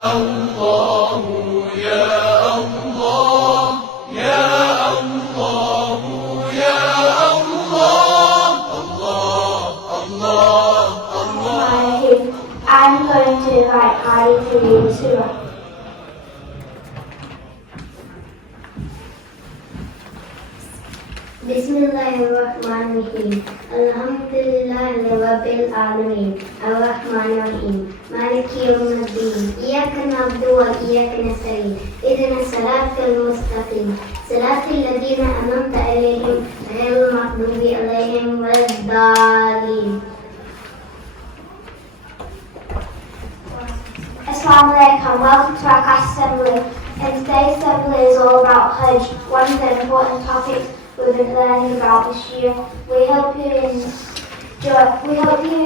الله يا الله يا الله يا الله الله الله الله. I'm going to invite Heidi to read the surah. Bismillahirrahmanirrahim. Alhamdulillahi Rabbil Alameen. Ar-Rahmanir-Rahim. Maliki Yawmiddin. Iyyaka na'budu wa iyyaka nasta'in. Ihdinas siratal mustaqim. Siratal ladzina an'amta 'alaihim ghayril maghdubi 'alaihim waladdallin. Assalamu alaikum. Welcome to our class assembly. And today's assembly is all about Hajj, one of the important topics we've been learning about this year. We hope you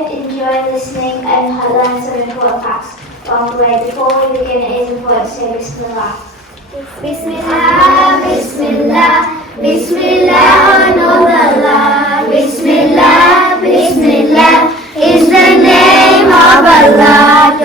enjoy listening and learn some important facts along the way. Before we begin, it is important to say Bismillah. Bismillah, Bismillah, Bismillah, on Allah. Bismillah, Bismillah is the name of Allah.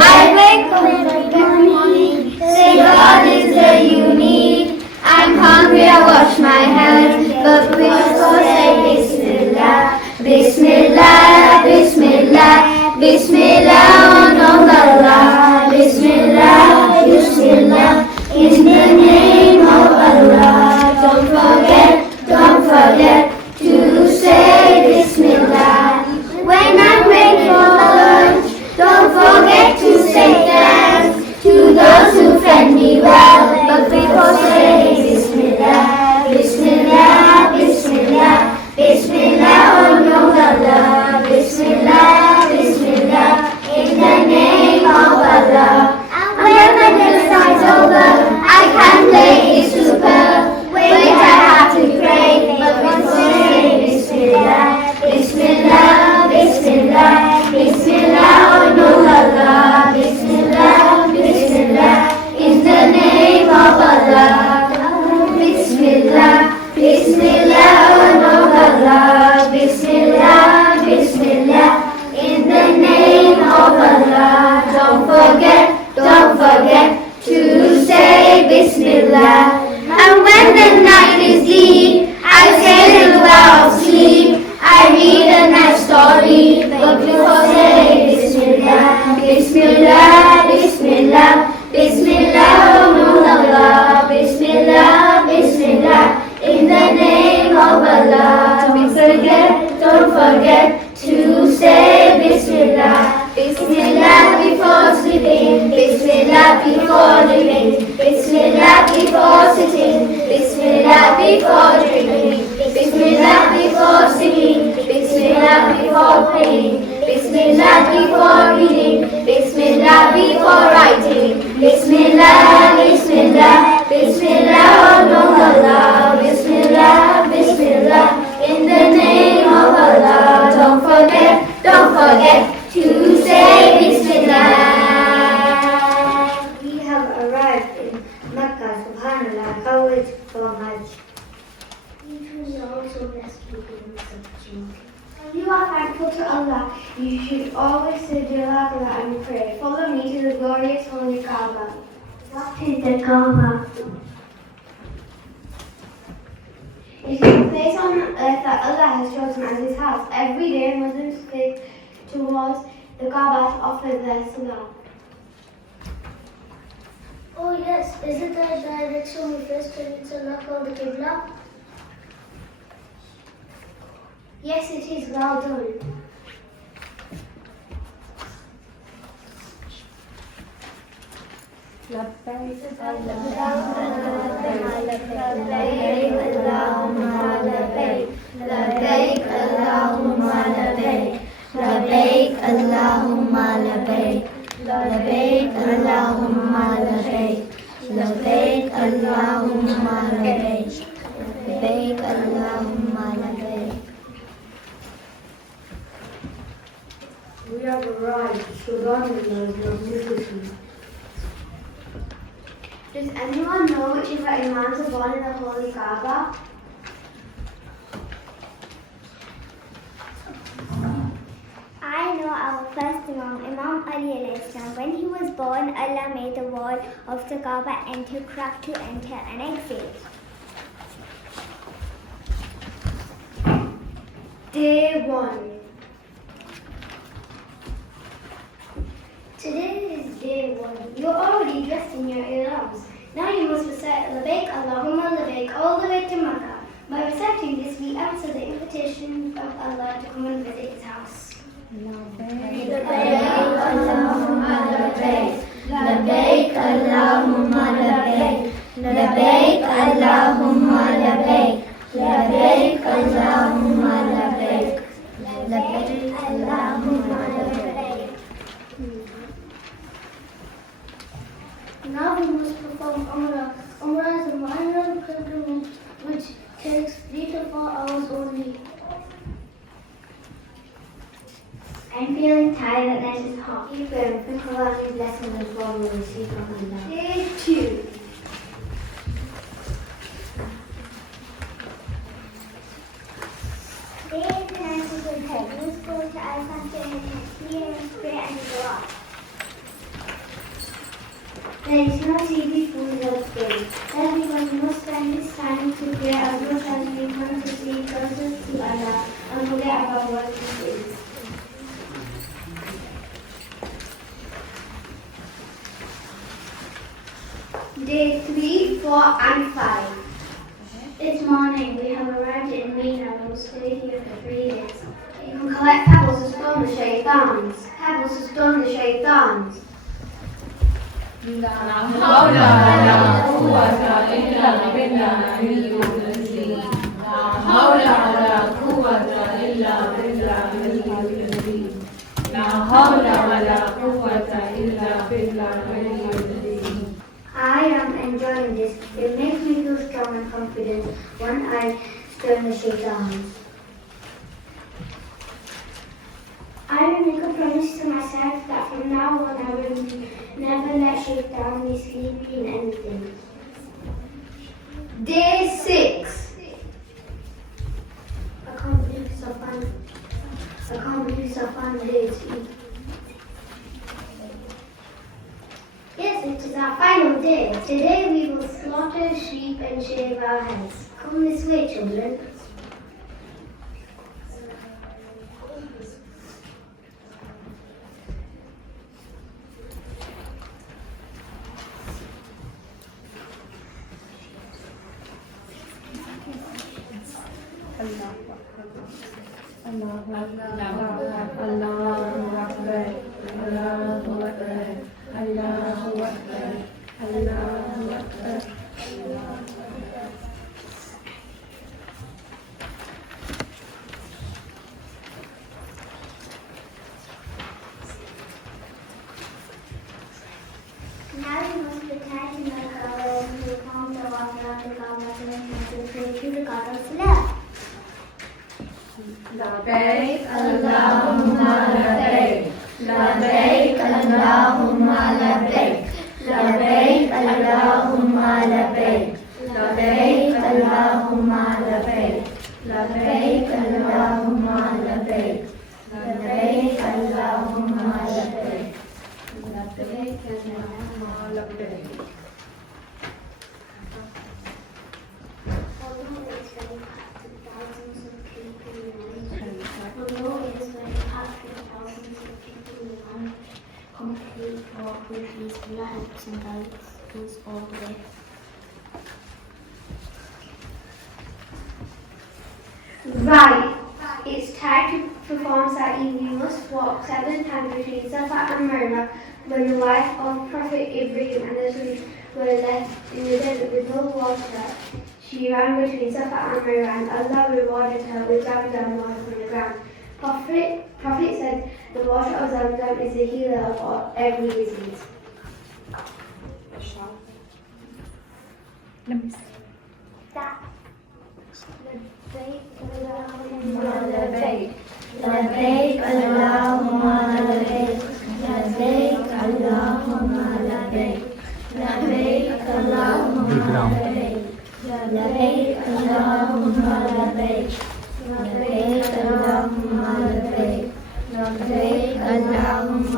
I wake up in the morning, say God is the unique. I'm hungry, I wash my hands, but before say Bismillah, Bismillah, Bismillah, Bismillah, on Allah. Bismillah, Bismillah is the name of Allah. Don't forget to say Bismillah. When I'm ready for lunch, don't forget to say thanks to those who fed me well, but before say Bismillah, Bismillah, Bismillah, Bismillah, on Allah. Bismillah, Bismillah, in the name of Allah. And when Madressa is over, I can play it super. Wait, I have to pray, but before say Bismillah, Bismillah, Bismillah, Bismillah, on Allah. Bismillah, Bismillah, in the name of Allah. Bismillah, Bismillah, on Allah. Bismillah, Bismillah, in the name of Allah. Don't forget to say Bismillah. And when the night is deep, I say a little while of sleep. I read a nice story, but before say Bismillah, Bismillah, Bismillah, Bismillah, on Allah. Bismillah, Bismillah, in the name of Allah. Don't forget to say Bismillah. Bismillah before sleeping, Bismillah before living, Bismillah before sitting, Bismillah before drinking, Bismillah before singing, Bismillah before praying, Bismillah before reading, Bismillah before writing, Bismillah, Bismillah, Bismillah, on Allah. Bismillah, Bismillah, in the name of Allah. Don't forget to say Bismillah. We have arrived in Mecca, subhanallah, covered for Hajj. We are also blessed to be in this opportunity. When you are thankful to Allah, you should always say Jazakallah and pray. Follow me to the glorious holy Kaaba. What is the Kaaba? It is a place on earth that Allah has chosen as His house. Every day Muslims face towards the Kaaba to offer their salah. Oh yes, is it the direction we first turn in salah called the Qibla? Yes, it is. Well done. لبيك اللهم لبيك لبيك اللهم لبيك لبيك اللهم لبيك لبيك اللهم لبيك لبيك اللهم لبيك لبيك اللهم لبيك. We have arrived. Subhanallah, magnificent. Does anyone know which of the imams are born in the Holy Kaaba? I know our first Imam Ali alayhi salam. When he was born, Allah made the wall of the Kaaba enter crack to enter and exit. Day 1. Today is day 1. You're already dressed in your ihrams. Now you must recite Labbaik Allahumma Labbaik all the way to Makkah. By reciting this, we answer the invitation of Allah to come and visit His house. Labbaik Allahumma labbaik. Labbaik Allahumma labbaik. Labbaik Allahumma labbaik. Labbaik Allahumma labbaik. Labbaik Allahumma labbaik. Now we must perform Umrah. Umrah is a minor pilgrimage which takes 3 to 4 hours only. I'm feeling tired and that is hot. Keep going. Think about these lessons and what we receive from Allah. Day 2. Day is the night of good head. You must go to Al-Fajr and hear and pray and go up. There is no TV, food or game. That because we must spend this time to pray as much as we can to see closer to Allah and forget about what He is. Day 3, 4 and 5. It's morning. We have arrived in Mina and will stay here for 3 days. You can collect pebbles to stone the shaitans. Pebbles to stone the shaitans. لا حول ولا قوة إلا بالله العلي العظيم. لا حول ولا قوة إلا بالله العلي العظيم. لا حول ولا قوة إلا بالله العلي العظيم. I am enjoying this. It makes me feel strong and confident when I stone the shaitans. I will make a promise to myself that from now on I will never let shaitan me sleep in anything. Day 6. I can't believe it's a fun day to eat. Yes, it is our final day. Today we will slaughter sheep and shave our heads. Come this way, children. Now we must prepare to make our to perform the water of the Kaaba to pray to the God of love. لبيك اللهم لبيك. لبيك اللهم لبيك. لبيك اللهم لبيك. لبيك اللهم لبيك. لبيك اللهم لبيك. لبيك اللهم لبيك. لبيك اللهم لبيك. Although it is very packed with thousands of people in one complete walk with His helps and guides us all the way. Right. It's time to perform Sa'i. We must walk 7 times between Safa and Marwa. When the wife of Prophet Ibrahim and the son were left in the desert with no water, she ran between Safa and Marwa, and Allah rewarded her with Zamzam water from the ground. Prophet said, the water of Zamzam is the healer of every disease. لبيك لبيك اللهم لبيك لبيك اللهم لبيك لبيك اللهم لبيك لبيك اللهم لبيك لبيك اللهم لبيك لبيك اللهم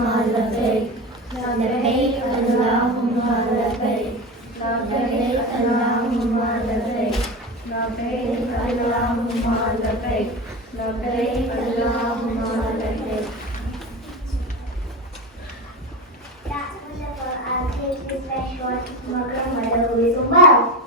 my grandmother who is well.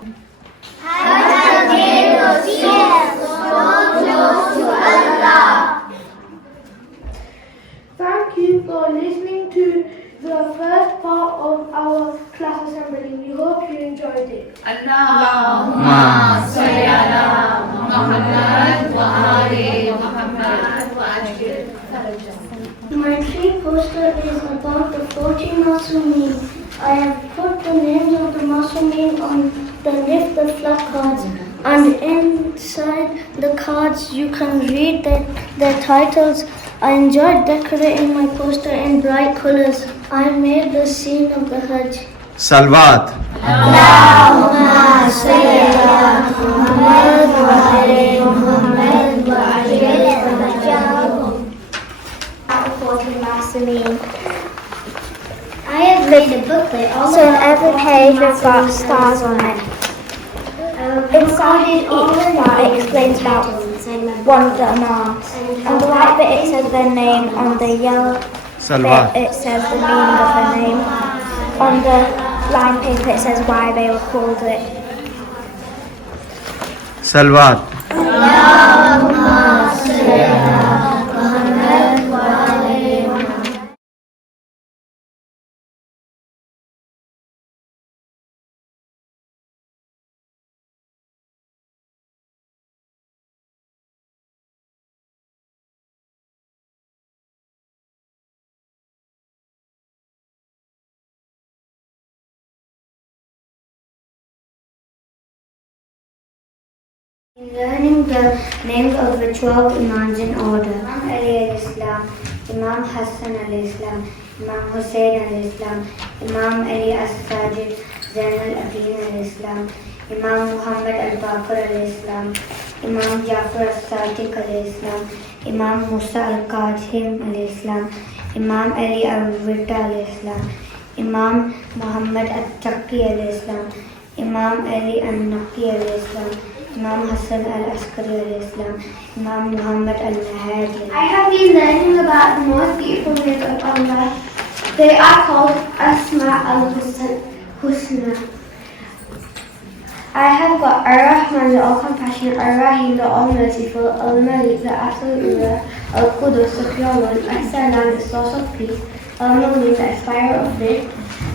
Thank you for listening to the first part of our class assembly. We hope you enjoyed it. Allahumma salli ala Muhammad wa ali Muhammad wa ajil. My tree poster is about the 40 Masumeen. I have put the names of the Masumeen on the lift the flag cards, and inside the cards you can read their titles. I enjoyed decorating my poster in bright colors. I made the scene of the Hajj. Salvat. Allahumma salli ala Muhammad wa ali Muhammad wa ajil farajahum. I have made a booklet. So on every page we've got stars on it. Inside each star it explains about one of the imams. On the white bit it says their name, on the yellow Salvat. bit it says the meaning of their name. On the line paper it says why they were called it. Salvat. Allahumma salli ala Muhammad wa ali Muhammad. Learning the names of the 12 Imams in order. Imam Ali al-Islam, Imam Hassan al-Islam, Imam Hussein al-Islam, Imam Ali as-Sajid, Zain al-Abidin al-Islam, Imam Muhammad al-Baqir al-Islam, Imam Jafar al-Sadiq al-Islam, Imam Musa al-Qasim al-Islam, Imam Ali al-Rida al-Islam, Imam Muhammad al-Taqi al-Islam, Imam Ali al-Naqi al-Islam, Imam Hassan al-Askari al-Islam, Imam Muhammad al-Mahdi. I have been learning about the most beautiful names of Allah. They are called Asma al-Husna. I have got Ar-Rahman, the all-compassionate, Ar-Rahim, the all-merciful, Al-Malik, the absolute ruler, Al-Qudus, the pure one, As-Salam, the source of peace, Al-Mu'min, the aspirer of faith,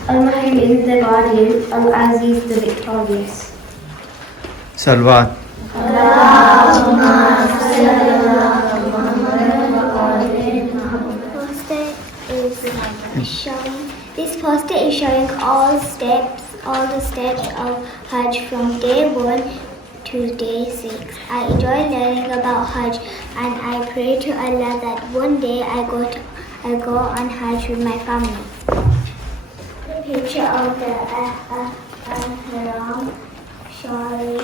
Al-Muhaymin, the guardian, Al-Aziz, the victorious. Salvat. Allahumma salli ala Muhammad wa ali Muhammad. This poster is showing all the steps of Hajj from day 1 to day 6. I enjoy learning about Hajj and I pray to Allah that one day I go on Hajj with my family. The picture of the Haram Sharif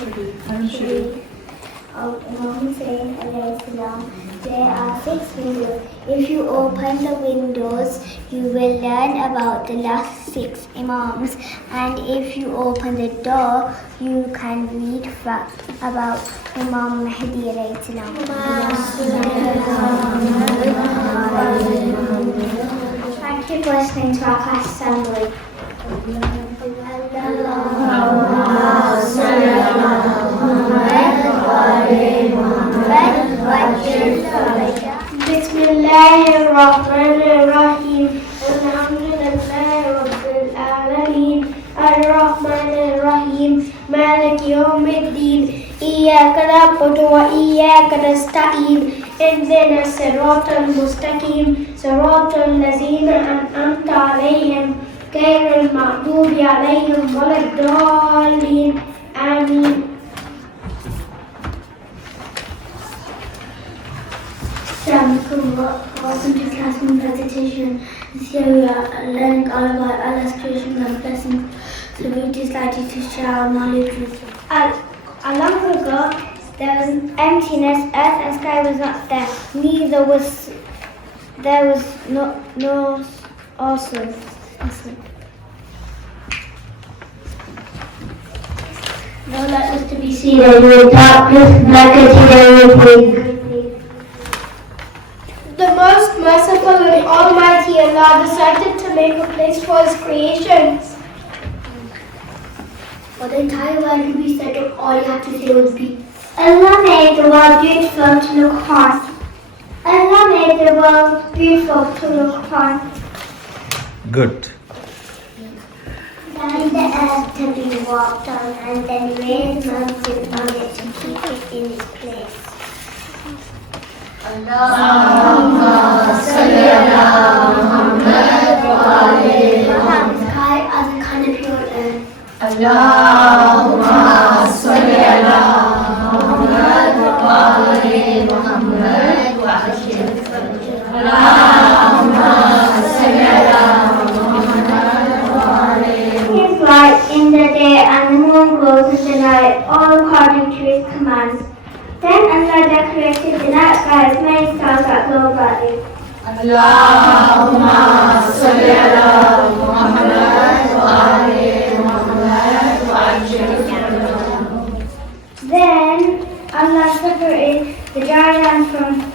of Imam Hussein alayhi salam. There are 6 windows. If you open the windows, you will learn about the last 6 Imams. And if you open the door, you can read about Imam Al-Mahdi alayhi salam. 20 listening to our class assembly. Bismillahirrahmanirrahim. Alhamdulillahi Rabbil Alameen. Ar-Rahmanir-Rahim. Maliki Yawmiddin. Iyyaka na'budu wa iyyaka nasta'in. Ihdina as-siratal mustaqim. Siratal ladzina an'amta 'alayhim. Ghayril maghdubi 'alayhim waladdallin. Amin. Welcome to classroom presentation. This year we are learning all about Allah's creation and blessings. So we decided to share our knowledge with you. Long ago, there was emptiness, earth and sky was not there. Neither was no also. No light was to be seen, and no darkness, blackness, and everything. The most merciful and almighty Allah decided to make a place for His creation. For the entire world to be set up, all you have to say would be, Allah made the world beautiful to look upon. Allah made the world beautiful to look upon. Good. Then the earth to be walked on, and then raised mountains on it to keep it in its place. Allahumma salli ala Muhammad wa ali Muhammad. The sky as a kind of pure earth. Allahumma salli ala Muhammad wa ali Muhammad wa ajil farajah. Allahumma salli ala Muhammad wa ali His light in the day and the moon glows in the night, all according to his commands. Then Allah decorated the night sky with many stars that glow brightly. Allahumma salli ala Muhammad wa ali Muhammad wa ajil farajah. Then Allah separated the dry land from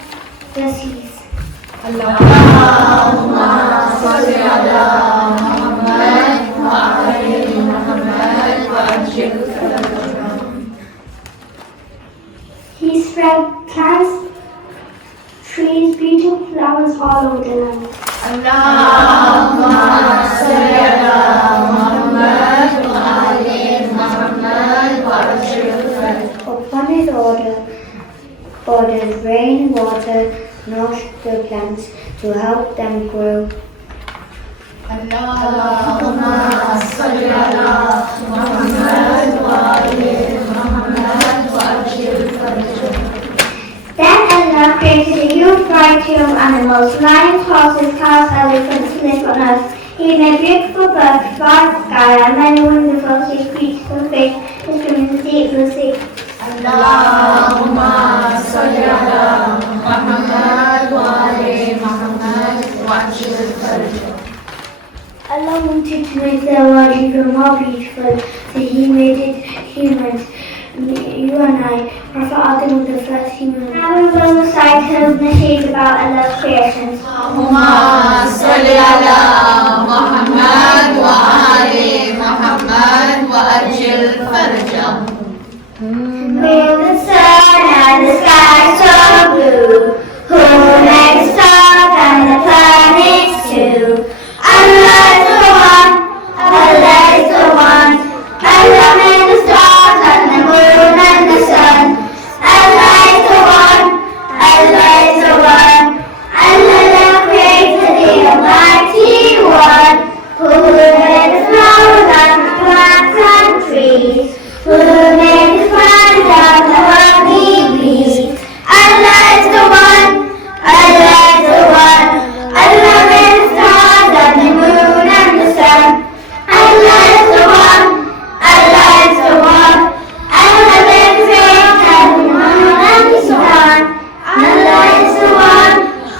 the seas. Allahumma salli ala Muhammad wa ali Muhammad wa ajil farajah. He spread plants, trees, beautiful flowers all over the land. Allahumma salli ala Muhammad wa ali Muhammad wa ajil farajah. Upon his orders, rain and water nourished the plants to help them grow. Allahumma salli ala Muhammad wa ali Muhammad wa ajil farajah. Then Allah created a huge variety of animals, lions, horses, cows, elephants to live on earth. He made beautiful birds to fly in the sky and many wonderful sea creatures of fish to swim in the deep blue sea. Allahumma salli ala Muhammad wa ali Muhammad wa ajil farajah. Allah wanted to make the world even more beautiful, so He made it humans. You and I, Prophet Adam was the first human. Now we will recite his nasheed about Allah's creations. Allahumma salli ala Muhammad wa ali Muhammad wa ajil farajah. With the sun and the sky so blue, who made the stars and the planets too? Allah is the one, Allah is the one. Allah made the stars and the moon and the sun. Allah is the one, Allah is the one. Allah that created the Almighty One, who made the flowers and the plants and trees, who made the plants and the healthy bees. Allah is the one, Allah is the one. Allah made the stars and the moon and the sun. Allah is the one, Allah is the one. Allah made the rain and the moon and the sun. Allah is the one,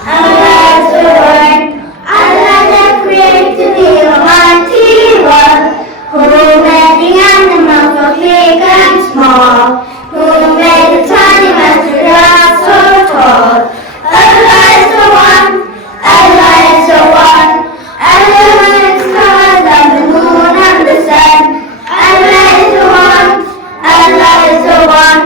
Allah is the one. Allah that created the Almighty One, who made the animals both big and small, who made the tiny ones to grow so tall. Allah is the one, Allah is the one. Allah made the stars and the moon and the sun. Allah is the one, Allah is the one.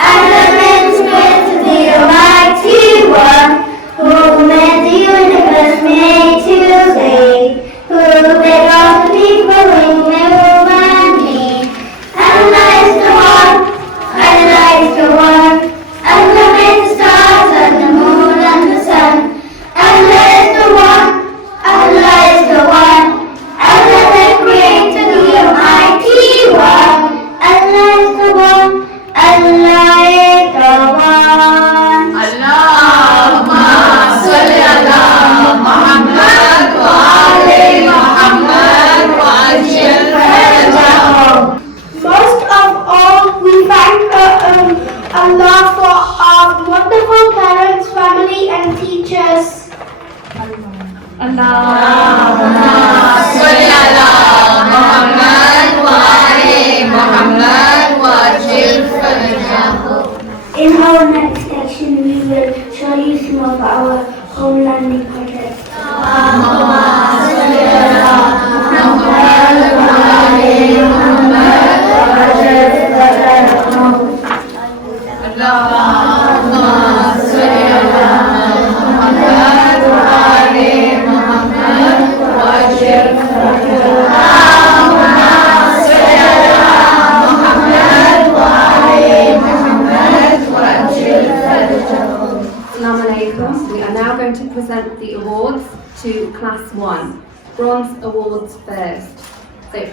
Allah made the spirit of the Almighty One, who made the universe made to save, who made all the people who live and need. Allah is the one,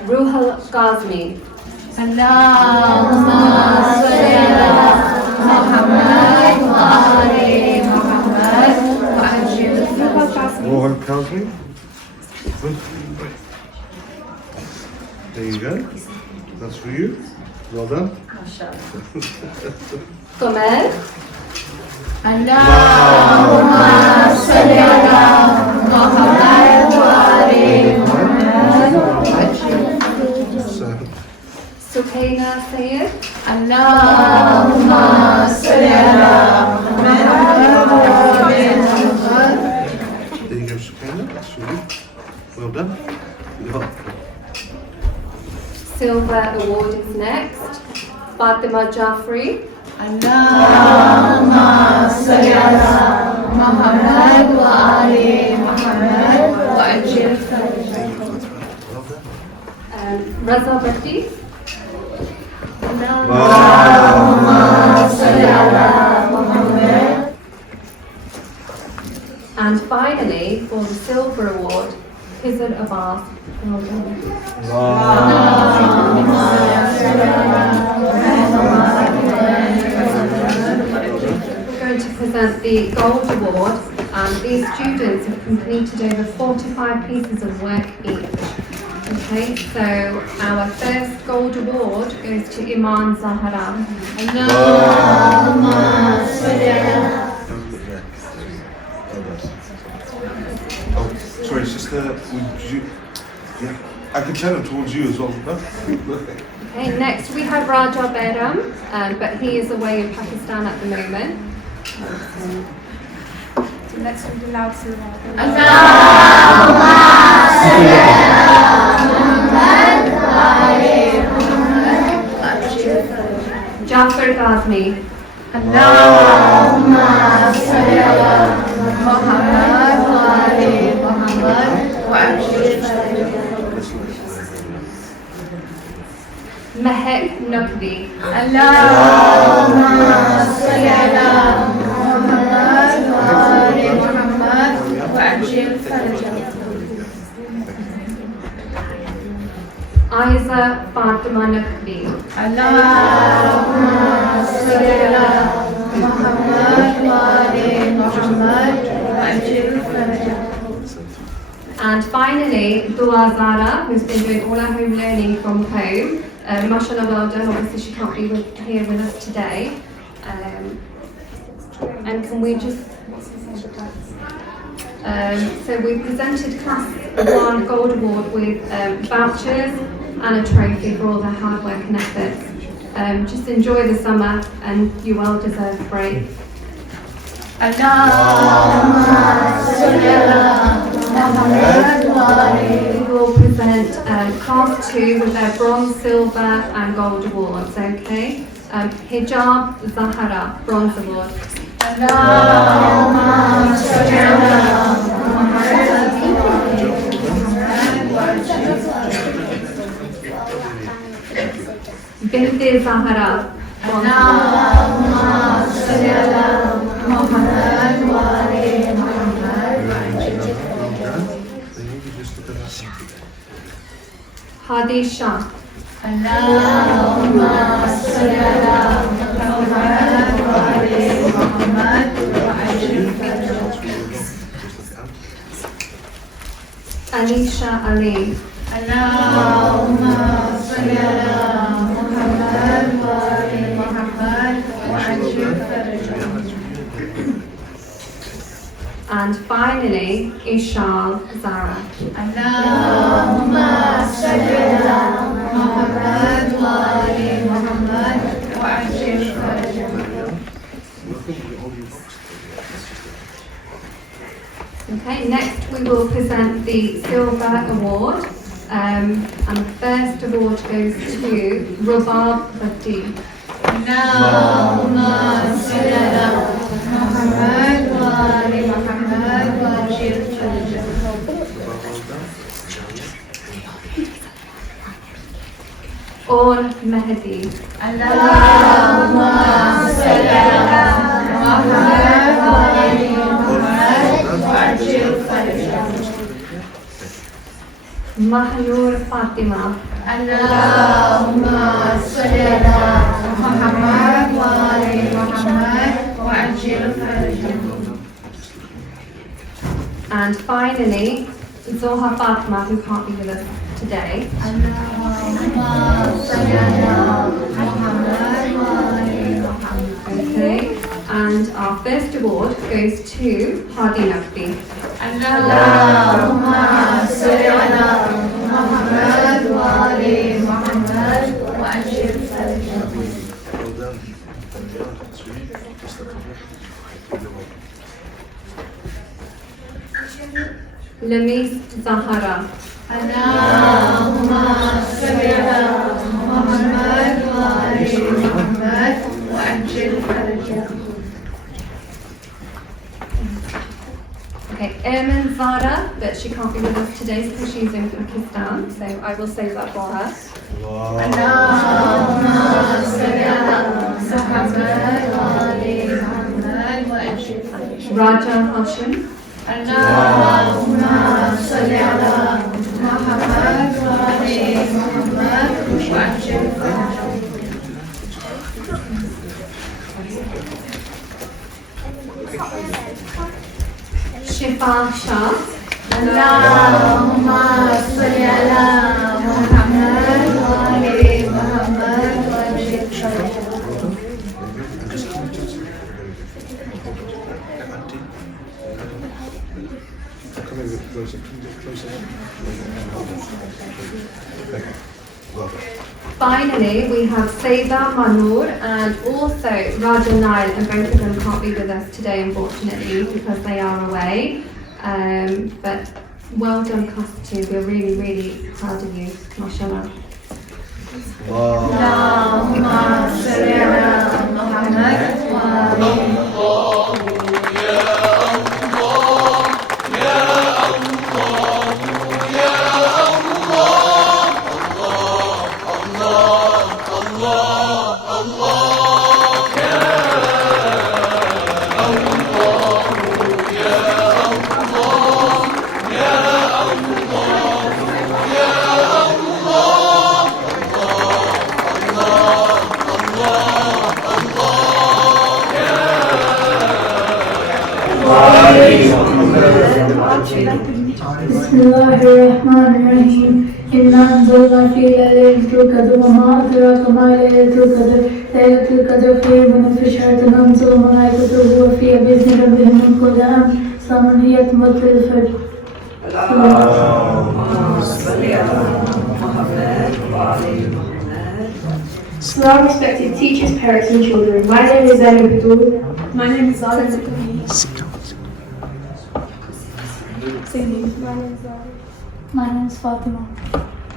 Ruh al-Ghazmi. Allahumma salli ala Muhammad wa ali Muhammad wa ajil farajah. Ruh Al Qaim. There you go. That's for you. Well done. Qamar. Allahumma salli ala Muhammad wa ali Muhammad wa ajil Sukaina Sayyid. Allahumma salli ala Muhammad wa ali Muhammad. There you go, Sukaina. That's for you. Well done. Yeah. Silver Award is next. Fatima Jafri. Allahumma salli ala Muhammad wa ali Muhammad wa ajil farajah. Well done. Raza Bhatti. Allahumma salli ala Muhammad. And finally, for the Silver Award, Hizr Abbas. Well done. We're going to present the Gold Award, and these students have completed over 45 pieces of work each. Okay, so our first Gold Award goes to Iman Zahara. Allahumma salli ala. Oh, sorry, sister. Would you? Yeah, I can turn them towards you as well. No? Okay, next we have Raja Behram, but he is away in Pakistan at the moment. Let's do the loud silver. Allahumma salli ala Muhammad wa ali Muhammad wa ajil farajah. Jafar Ghazmi. Allahumma salli ala Muhammad wa ali Muhammad wa ajil farajah. Mehek Naqvi. Allahumma salli ala Muhammad wa ali Muhammad wa ajil farajah. Aiza Fatima Naqvi. Allahumma salli ala Muhammad wa ali Muhammad wa ajil farajah. And finally, Dua Zara, who's been doing all our home learning from home. Mashallah, well done. Obviously, she can't be here with us today. And can we just... so we presented Class 1 Gold Award with vouchers and a trophy for all their hard work and efforts. Just enjoy the summer and you well-deserved break. Allahumma salli ala Muhammad wa ali. We will present Class 2 with their Bronze, Silver and Gold Awards, okay? Hijab Zahara, Bronze Award. Allahumma salli ala Muhammad wa ali Muhammad. Binti Zahara, Bronze Award. Allahumma salli ala Muhammad wa ali Muhammad wa ajil farajah. Hadi Shah. Allahumma salli ala Muhammad wa ali Muhammad wa ajil farajah. Alisha Ali. Allahumma salli ala Muhammad wa ali Muhammad wa ajil farajah. And finally, Ishal Zara. Allahumma salli ala Muhammad wa ali Muhammad wa ajil farajah. Okay, next we will present the Silver Award. And the first award goes to Rubab Bhatti. Allahumma salli ala Muhammad wa ali Muhammad wa ajil farajah. Or Mahdi. Allahumma salli ala Muhammad wa ali Muhammad wa ajil farajah. Mahanur Fatima. Allahumma salli ala Muhammad wa ali Muhammad wa ajil farajahum. And finally, Zoha Fatima, who can't be with us today. Allahumma salli ala Muhammad wa ali Muhammad. Okay, and our first award goes to Hadi Naqvi. Allahumma salli ala Muhammad wa ali Muhammad wa ajil farajahum. Well done. Yeah, sweet. Just a couple. Lamis Zahara. Allahumma salli ala Muhammad wa ali Muhammad wa ajil farajahum. Okay, Erman Zara, but she can't be with us today because she's in Pakistan, so I will save that for her. Allahumma salli ala Muhammad wa ali Muhammad wa ajil farajahum. Raja Hashim. Allahumma salli ala Muhammad wa ali Muhammad wa ajil farajahum. Shifa Shah. Allahumma salli ala Muhammad wa ali Muhammad wa ajil farajahum. Come a bit closer. Come a bit closer. Okay. Well done. Finally, we have Seda Manur and also Raja Nail, and both of them can't be with us today, unfortunately, because they are away. But well done, class 2. We're really, really proud of you. MashaAllah. Allahumma salli ala Muhammad wa ali Bismillahirrahmanirrahim. Inna anzalna fi laylatil qadr wa ma adraka ma laylatul qadr. Laylatul qadr khayrun min alfi shahr tanazzalu malaikatuhu wa fiha bi'izni rabbihim min kulli amr. Salamun hiya hatta matla'il fajr. Well respected teachers, parents and children, my name is Zainab Abdul. My name is Zalim. My name is Fatima.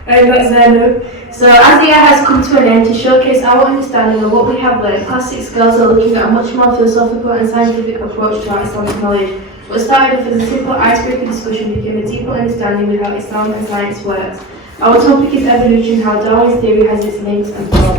I've got Zainab. So as the year has come to an end, to showcase our understanding of what we have learned, Class 6 girls are looking at a much more philosophical and scientific approach to our Islamic knowledge. What started off as a simple icebreaker discussion became a deeper understanding of how Islam and science works. Our topic is evolution, how Darwin's theory has its links and flaws.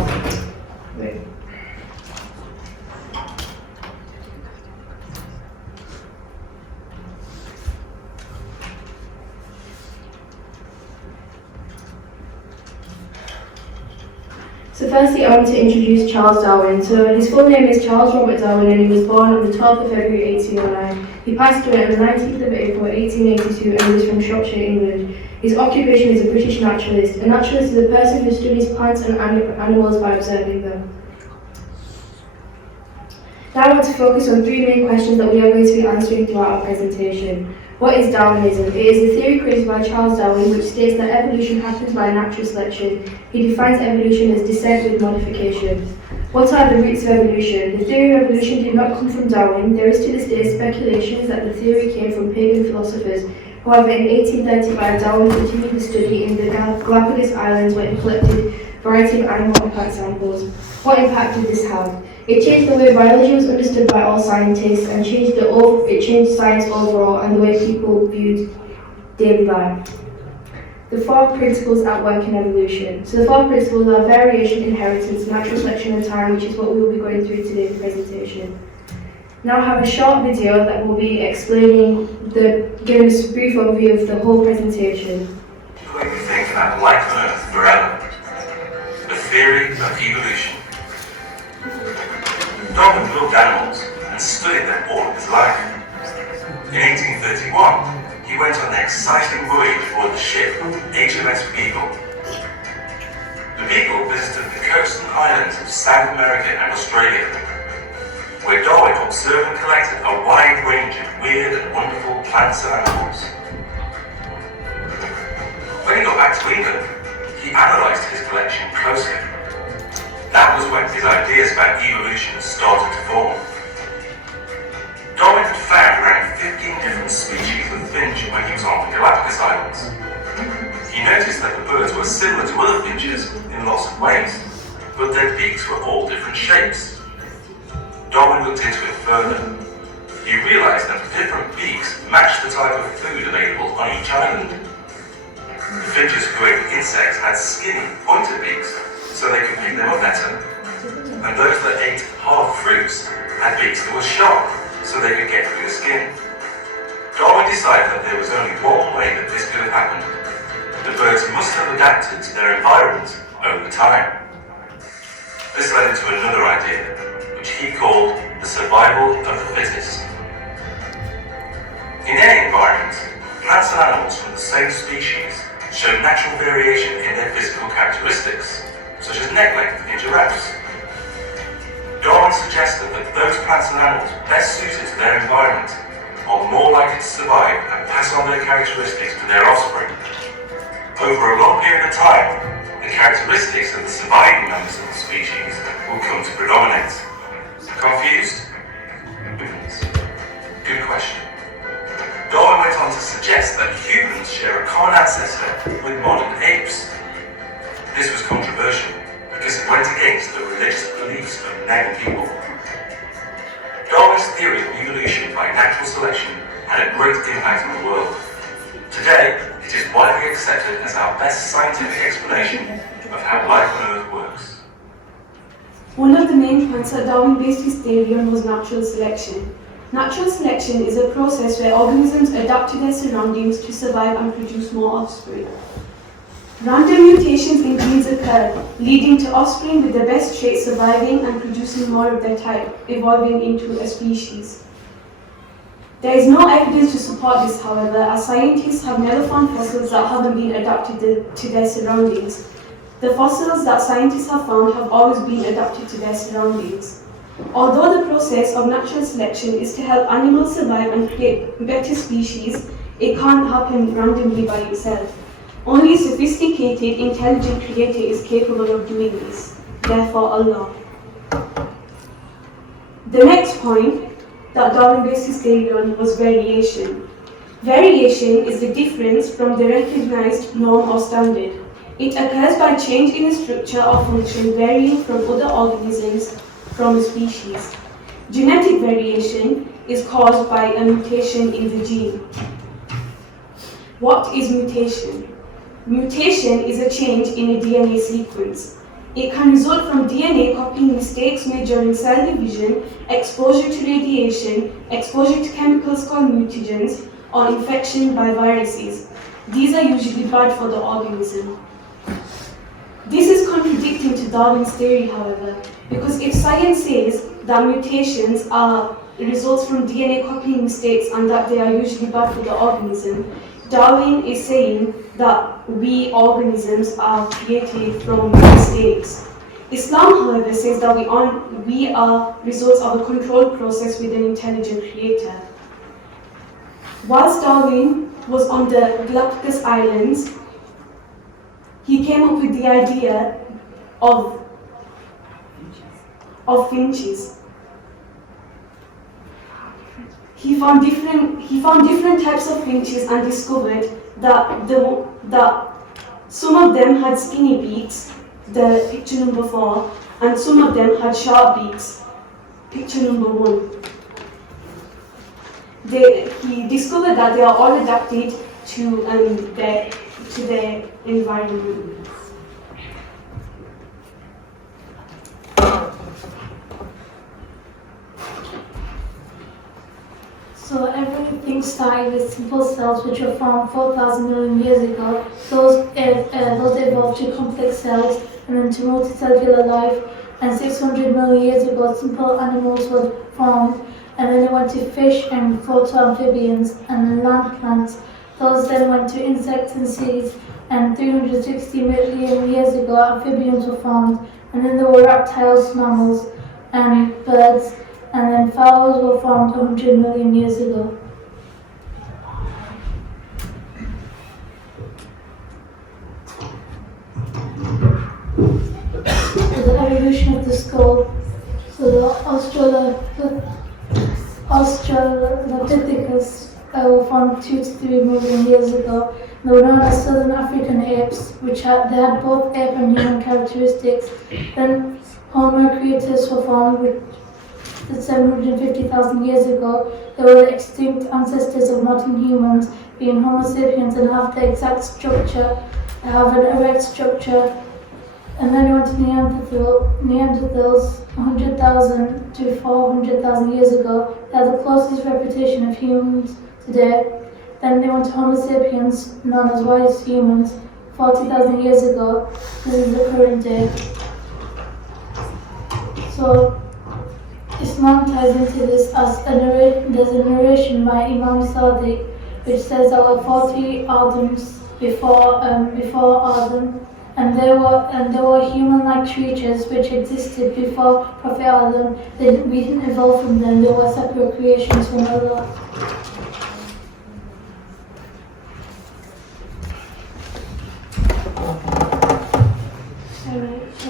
So firstly, I want to introduce Charles Darwin. So his full name is Charles Robert Darwin, and he was born on the 12th of February 1809. He passed away on the 19th of April 1882, and he was from Shropshire, England. His occupation is a British naturalist. A naturalist is a person who studies plants and animals by observing them. Now I want to focus on three main questions that we are going to be answering throughout our presentation. What is Darwinism? It is a theory created by Charles Darwin which states that evolution happens by natural selection. He defines evolution as descent with modification. What are the roots of evolution? The theory of evolution did not come from Darwin. There is to this day speculations that the theory came from pagan philosophers. However, in 1835, Darwin continued the study in the Galapagos Islands where he collected a variety of animal and plant samples. What impact did this have? It changed the way biology was understood by all scientists and it changed science overall and the way people viewed daily life. The four principles at work in evolution. So the four principles are variation, inheritance, natural selection and time, which is what we will be going through today in the presentation. Now I have a short video that will be giving us a brief overview of the whole presentation. have life on Earth forever. The theory of evolution. Darwin loved animals and studied them all of his life. In 1831, he went on an exciting voyage aboard the ship HMS Beagle. The Beagle visited the coastal islands of South America and Australia, where Darwin observed and collected a wide range of weird and wonderful plants and animals. When he got back to England, he analysed his collection closely. That was when his ideas about evolution started to form. Darwin had found around 15 different species of finch when he was on the Galapagos Islands. He noticed that the birds were similar to other finches in lots of ways, but their beaks were all different shapes. Darwin looked into it further. He realised that the different beaks matched the type of food available on each island. The finches who ate insects had skinny, pointed beaks, so they could pick them up better, and those that ate hard fruits had beaks that were sharp, so they could get through the skin. Darwin decided that there was only one way that this could have happened. The birds must have adapted to their environment over time. This led into another idea, which he called the survival of the fittest. In any environment, plants and animals from the same species show natural variation in their physical characteristics, such as neck length in giraffes. Darwin suggested that those plants and animals best suited to their environment are more likely to survive and pass on their characteristics to their offspring. Over a long period of time, the characteristics of the surviving members of the species will come to predominate. Confused? Good question. Darwin went on to suggest that humans share a common ancestor with modern apes. This was controversial because it went against the religious beliefs of many people. Darwin's theory of evolution by natural selection had a great impact on the world. Today, it is widely accepted as our best scientific explanation of how life on Earth works. One of the main points that Darwin based his theory on was natural selection. Natural selection is a process where organisms adapt to their surroundings to survive and produce more offspring. Random mutations in genes occur, leading to offspring with the best traits surviving and producing more of their type, evolving into a species. There is no evidence to support this, however, as scientists have never found fossils that haven't been adapted to their surroundings. The fossils that scientists have found have always been adapted to their surroundings. Although the process of natural selection is to help animals survive and create better species, it can't happen randomly by itself. Only a sophisticated, intelligent creator is capable of doing this, therefore Allah. The next point that Darwin based his theory on was variation. Variation is the difference from the recognized norm or standard. It occurs by change in the structure or function varying from other organisms from a species. Genetic variation is caused by a mutation in the gene. What is mutation? Mutation is a change in a DNA sequence. It can result from DNA copying mistakes made during cell division, exposure to radiation, exposure to chemicals called mutagens, or infection by viruses. These are usually bad for the organism. This is contradicting to Darwin's theory, however, because if science says that mutations are results from DNA copying mistakes and that they are usually bad for the organism, Darwin is saying that we organisms are created from mistakes. Islam, however, says that we are results of a controlled process with an intelligent creator. Whilst Darwin was on the Galapagos Islands, he came up with the idea of finches. He found different types of finches and discovered that some of them had skinny beaks, the picture number 4, and some of them had sharp beaks, picture number 1. He discovered that they are all adapted to their environment. So everything started with simple cells which were formed 4,000 million years ago. Those evolved to complex cells and then to multicellular life. And 600 million years ago, simple animals were formed. And then it went to fish and proto-amphibians and then land plants. Those then went to insects and seeds. And 360 million years ago, amphibians were formed. And then there were reptiles, mammals, and birds. And then flowers were formed 100 million years ago. So the evolution of the skull. So the Australopithecus were formed 2 to 3 million years ago. They were known as Southern African apes, they had both ape and human characteristics. Then Homo erectus were formed with 750,000 years ago. They were the extinct ancestors of modern humans, being Homo sapiens, and have the exact structure, have an erect structure. And then we went to Neanderthals 100,000 to 400,000 years ago. They are the closest reputation of humans today. Then they went to Homo sapiens, known as wise humans, 40,000 years ago. This is the current day. So Islam ties into this as there's a narration by Imam Al-Mahdi which says there were 40 Adams before Adam, and there were human-like creatures which existed before Prophet Adam. We didn't evolve from them; they were separate creations from Allah.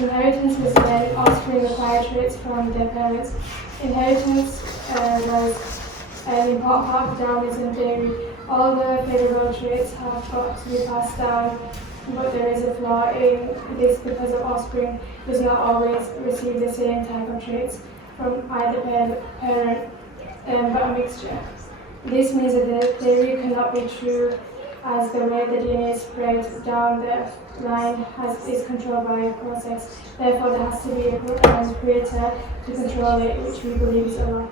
Inheritance is when offspring acquire traits from their parents. Inheritance was an important part of Darwinism theory. All the favorable traits have got to be passed down, but there is a flaw in this because of offspring does not always receive the same type of traits from either parent, but a mixture. This means that the theory cannot be true, as the way the DNA spreads down the line is controlled by a process. Therefore, there has to be a creator to control it, which we believe is Allah.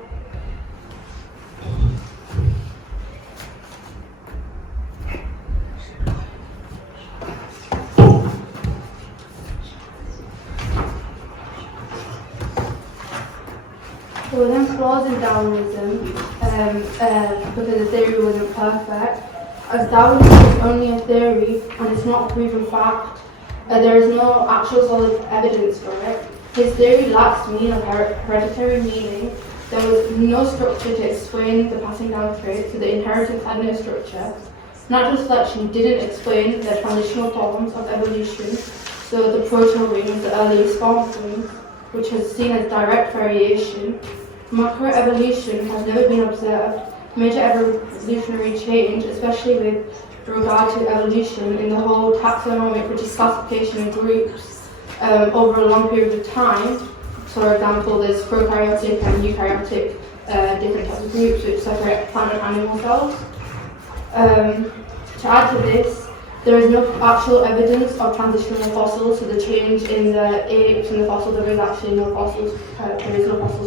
There were then flaws in Darwinism because the theory wasn't perfect. As Darwinism is only a theory and it's not a proven fact, there is no actual solid evidence for it. His theory lacks mean of hereditary meaning. There was no structure to explain the passing down of traits, so the inheritance had no structure. Natural selection didn't explain the transitional forms of evolution, so the proto-rings, the earliest form of rings, which is seen as direct variation. Macroevolution has never been observed. Major evolutionary change, especially with regard to evolution in the whole taxonomic, which is classification in groups over a long period of time. So, for example, there's prokaryotic and eukaryotic different types of groups which separate plant and animal cells. To add to this, there is no actual evidence of transitional fossils, so the change in the apes and the fossils, there is actually no fossils,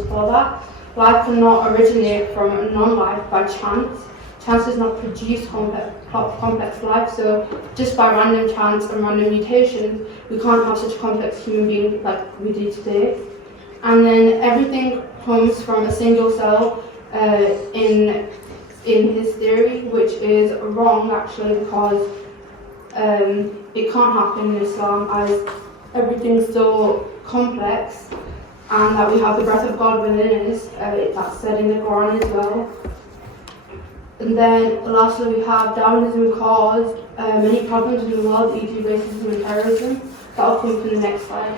for that. Life cannot originate from non-life by chance. Chance does not produce complex life, so just by random chance and random mutations, we can't have such a complex human being like we do today. And then everything comes from a single cell in his theory, which is wrong actually, because it can't happen in Islam as everything's so complex, and that we have the breath of God within us, that's said in the Quran as well. And then lastly we have Darwinism caused many problems in the world, e.g. racism and terrorism. That'll come from the next slide.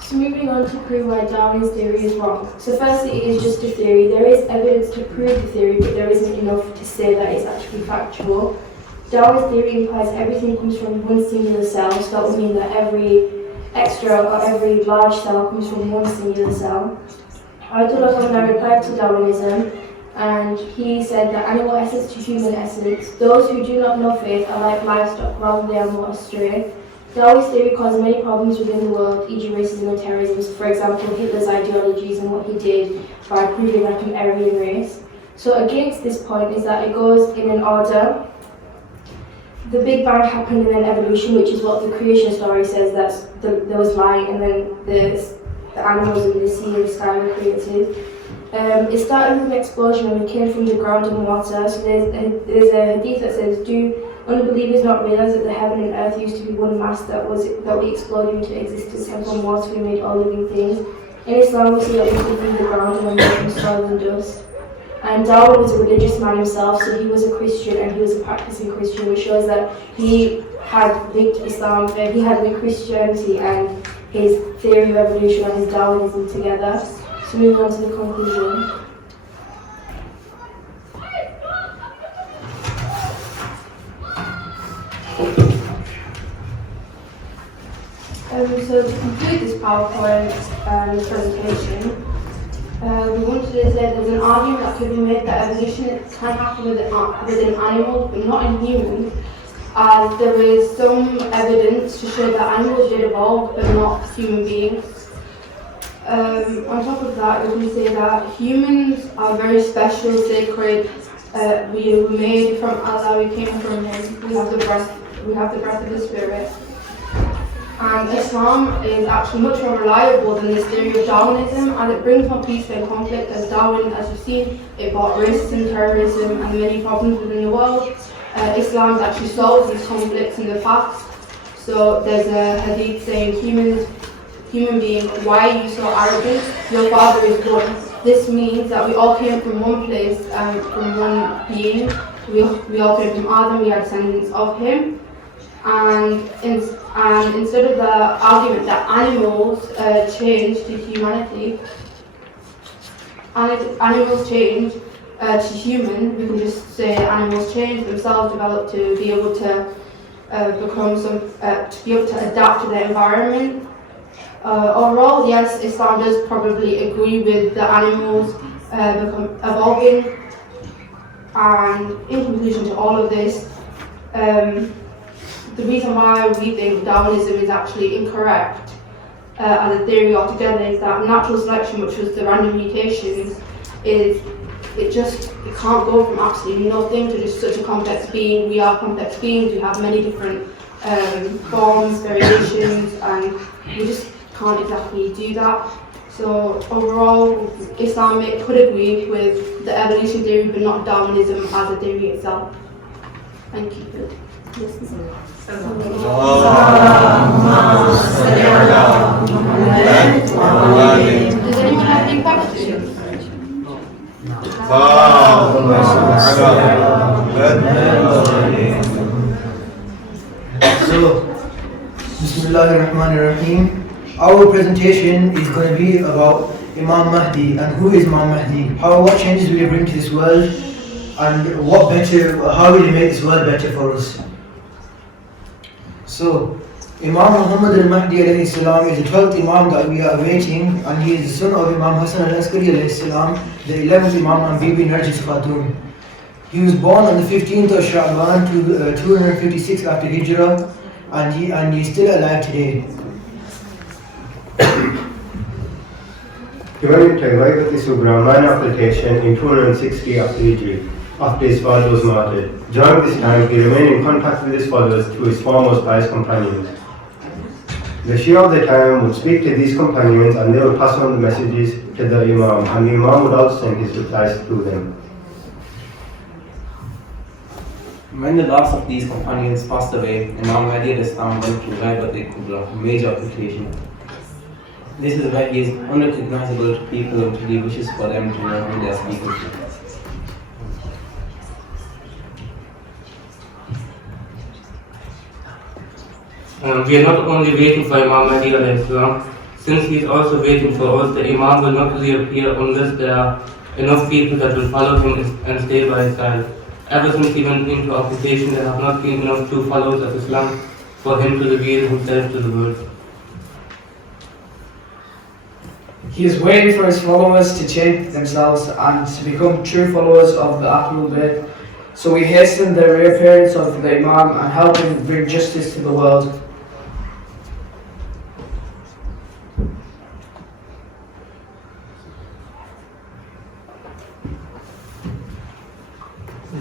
So moving on to prove why Darwin's theory is wrong. So firstly, it is just a theory. There is evidence to prove the theory, but there isn't enough to say that it's actually factual. Darwin's theory implies everything comes from one singular cell, so that would mean that every extra or every large cell comes from one singular cell. Ayatollah Khamenei replied to Darwinism, and he said that animal essence to human essence, those who do not know faith are like livestock, rather they are more astray. Darwin's theory caused many problems within the world, e.g. racism and terrorism, for example Hitler's ideologies and what he did by proving like an Aryan race. So against this point is that it goes in an order. The Big Bang happened and then evolution, which is what the creation story says, that there was light and then the animals in the sea and the sky were created. It started with an explosion and it came from the ground and water. So there's a hadith that says, do unbelievers not realize that the heaven and earth used to be one mass that we exploded into existence, and from water we made all living things. In Islam we see that we came from the ground and made from soil and dust. And Darwin was a religious man himself, so he was a Christian and he was a practicing Christian, which shows that he had linked Islam, he had linked Christianity and his theory of evolution and his Darwinism together. So moving on to the conclusion. So to conclude this PowerPoint presentation, we wanted to say there's an argument that could be made that evolution can happen within animals, but not in humans, as there is some evidence to show that animals did evolve, but not human beings. On top of that, we can say that humans are very special, sacred. We were made from Allah, we came from Him. We have the breath of the Spirit. And Islam is actually much more reliable than this theory of Darwinism, and it brings more peace and conflict, as Darwin, as you've seen, it brought racism, terrorism and many problems within the world. Islam has actually solved these conflicts in the past. So there's a hadith saying, human being, why are you so arrogant? Your father is one. This means that we all came from one place, from one being. We all came from Adam, we are descendants of him. And instead of the argument that animals change to humanity, animals change to human, we can just say animals change themselves, develop to be able to to be able to adapt to their environment. Overall, yes, Islam does probably agree with the animals evolving. And in conclusion to all of this, the reason why we think Darwinism is actually incorrect as a theory altogether is that natural selection, which was the random mutations, it can't go from absolutely nothing to just such a complex being. We are complex beings, we have many different forms, variations, and we just can't exactly do that. So overall, Islam could agree with the evolution theory, but not Darwinism as a theory itself. Thank you for listening. Does anyone have any questions? So, Bismillahirrahmanirrahim. Our presentation is going to be about Imam Mahdi and who is Imam Mahdi. What changes will he bring to this world, and how will he make this world better for us? So, Imam Muhammad Al-Mahdi alayhi salam is the 12th Imam that we are awaiting, and he is the son of Imam Hassan al-Askari alayhi salam, the 11th Imam and Bibi Narjis Khatun. He was born on the 15th of Sha'ban, 256 after Hijrah, and he is still alive today. He went into Awaited Saviour application in 260 after Hijri, after his father was martyred. During this time, he remained in contact with his followers through his foremost pious companions. The Shia of the time would speak to these companions and they would pass on the messages to the Imam, and the Imam would also send his replies to them. When the last of these companions passed away, Imam Mahdi al-Islam went to Bayt Al Qaim, a major application. This is why he is unrecognizable to people until he wishes for them to know who they are speaking to. We are not only waiting for Imam Mahdi al-Islam, since he is also waiting for us, the Imam will not reappear unless there are enough people that will follow him and stay by his side. Ever since he went into occupation, there have not been enough true followers of Islam for him to reveal himself to the world. He is waiting for his followers to change themselves and to become true followers of the Ahlul Bayt. So we hasten the reappearance of the Imam and help him bring justice to the world.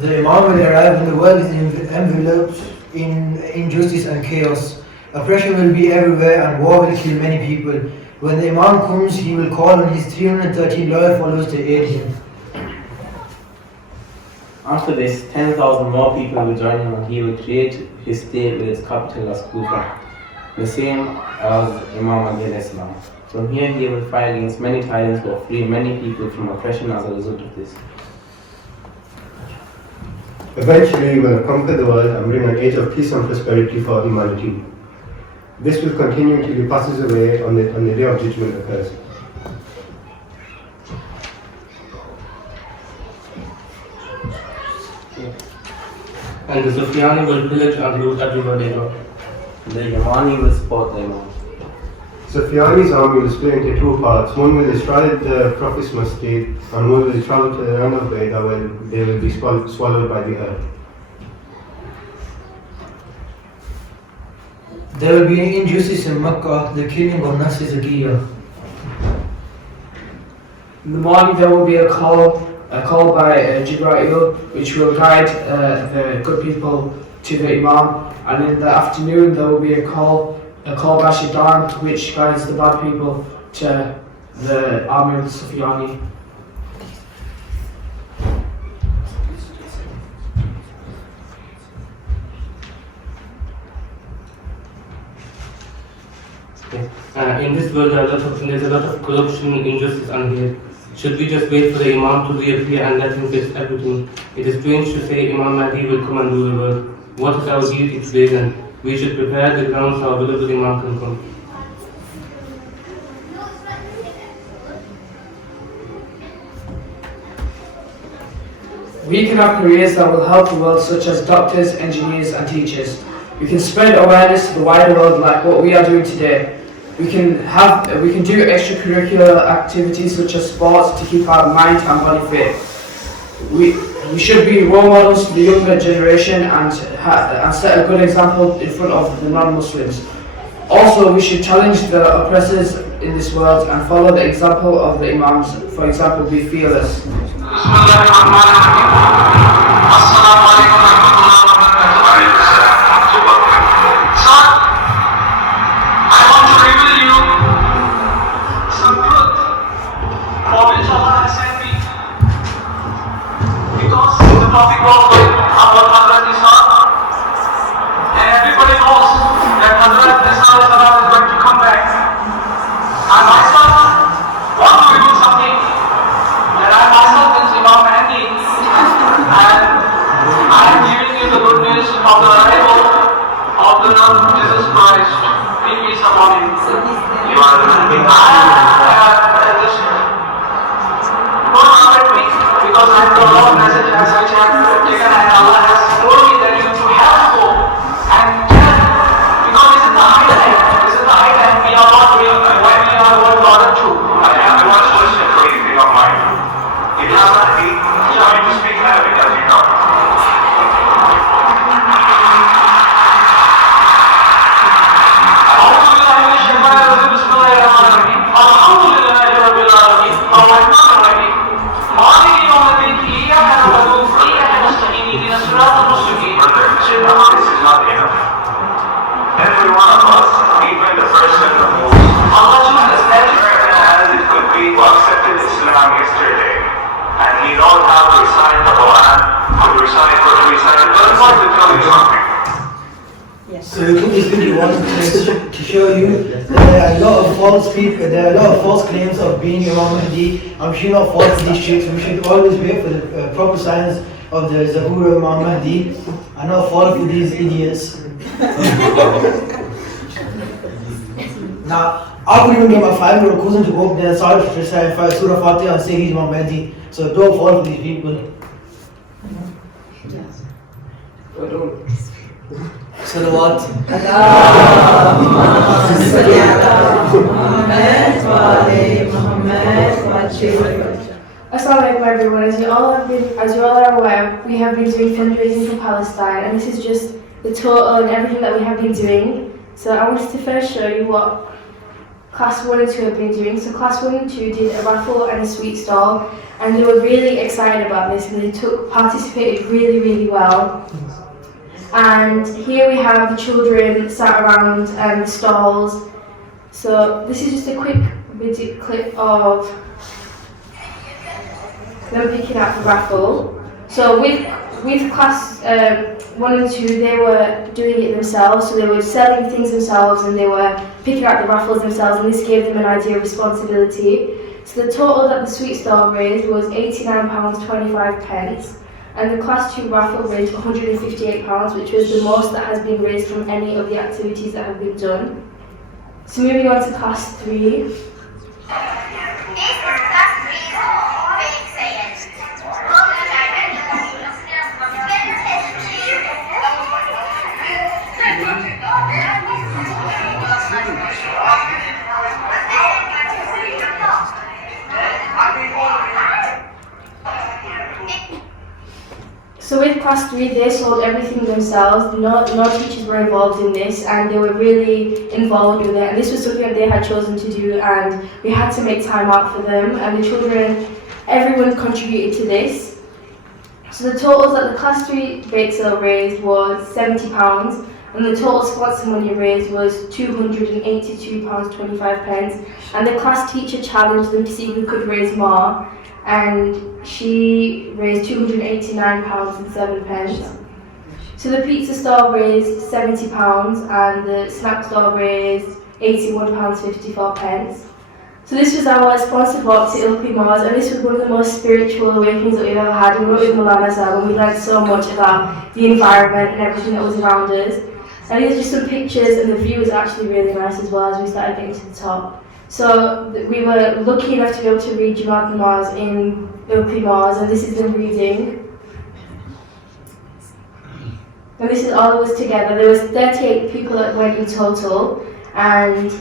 The Imam will arrive when the world is enveloped in injustice and chaos. Oppression will be everywhere and war will kill many people. When the Imam comes, he will call on his 313 loyal followers to aid him. After this, 10,000 more people will join him and he will create his state with its capital as Kufa, the same as Imam Al-Mahdi. From here he will fight against many tyrants who will free many people from oppression as a result of this. Eventually he will conquer the world and bring an age of peace and prosperity for humanity. This will continue until he passes away on the day of judgment occurs. And the Sufyani will pillage and loot everywhere they go. The Yamani will support the Imam. Sufyani's army will split into two parts. One will destroy the Prophet's masjid and one will travel to the land of Bayt where they will be swallowed by the earth. There will be injustice in Makkah, the killing of Nafs Zakiyah. In the morning there will be a call by Jibreel, which will guide the good people to the Imam, and in the afternoon there will be a call by Shaitan, which guides the bad people to the army of the Sufyani. In this world there's a lot of corruption, injustice and hate. Should we just wait for the Imam to reappear and let him fix everything? It is strange to say Imam Mahdi will come and do the work. What is our duty today then? We should prepare the ground so our beloved Imam can come. We can have careers that will help the world, such as doctors, engineers and teachers. We can spread awareness to the wider world like what we are doing today. We can do extracurricular activities such as sports to keep our mind and body fit. We should be role models to the younger generation and set a good example in front of the non-Muslims. Also, we should challenge the oppressors in this world and follow the example of the Imams. For example, be fearless. Topic was about Hazrat Isa, and everybody knows that Hazrat Isa is going to come back. I myself want to reveal something that I myself is Imam Al-Mahdi, and I am giving you the good news of the arrival of the Lord Jesus Christ. Peace upon him. You are just don't laugh at me because I have the Lord's message as which I have taken, and Allah has told me that you have to go and tell, because this is the high time. This is the high time. We are not doing what we are going to order to. I have one question for you, if you don't mind. If you have to speak Arabic, as you know. Every one of us, even the person who Allah chooses as it could be who accepted Islam yesterday, and he knows how to recite the Quran, could recite what we recited. But I want to tell you something. So we put this video on to show you that there are a lot of false people, there are a lot of false claims of being Imam Mahdi. We should not fall for these tricks. We should always wait for the proper signs of the Zahur of Imam Mahdi and not fall for these idiots. Now, I would even get my 5-year-old cousin to go up there and start to recite Surah Fatiha and say he's Imam Mahdi. So don't fall for these people. Salawat. Assalamu alaikum everyone. As you all are aware, we have been doing fundraising for Palestine, and this is just the total and everything that we have been doing. So I wanted to first show you what Class 1 and 2 have been doing. So Class 1 and 2 did a raffle and a sweet stall, and they were really excited about this, and they participated really, really well. And here we have the children sat around the stalls. So this is just a quick video clip of them picking out the raffle. So with Class 1 and 2, they were doing it themselves, so they were selling things themselves and they were picking out the raffles themselves, and this gave them an idea of responsibility. So the total that the sweet stall raised was £89.25, and the Class 2 raffle raised £158, which was the most that has been raised from any of the activities that have been done. So moving on to Class 3. So with Class 3, they sold everything themselves. No teachers were involved in this, and they were really involved with it. And this was something that they had chosen to do, and we had to make time out for them. And the children, everyone contributed to this. So the totals that the Class 3 bake sale raised was £70, and the total sponsor money raised was £282.25. And the class teacher challenged them to see who could raise more, and she raised £289.07. So the pizza stall raised £70 and the snack stall raised £81.54. So this was our sponsored walk to Ilkley Moors, and this was one of the most spiritual awakenings that we've ever had. We were with Madressa and we learned so much about the environment and everything that was around us. And these are just some pictures, and the view was actually really nice as well as we started getting to the top. So we were lucky enough to be able to read Jamaat Namaz in Ilkley Moors, and this is them reading. And this is all of us together. There was 38 people that went in total, and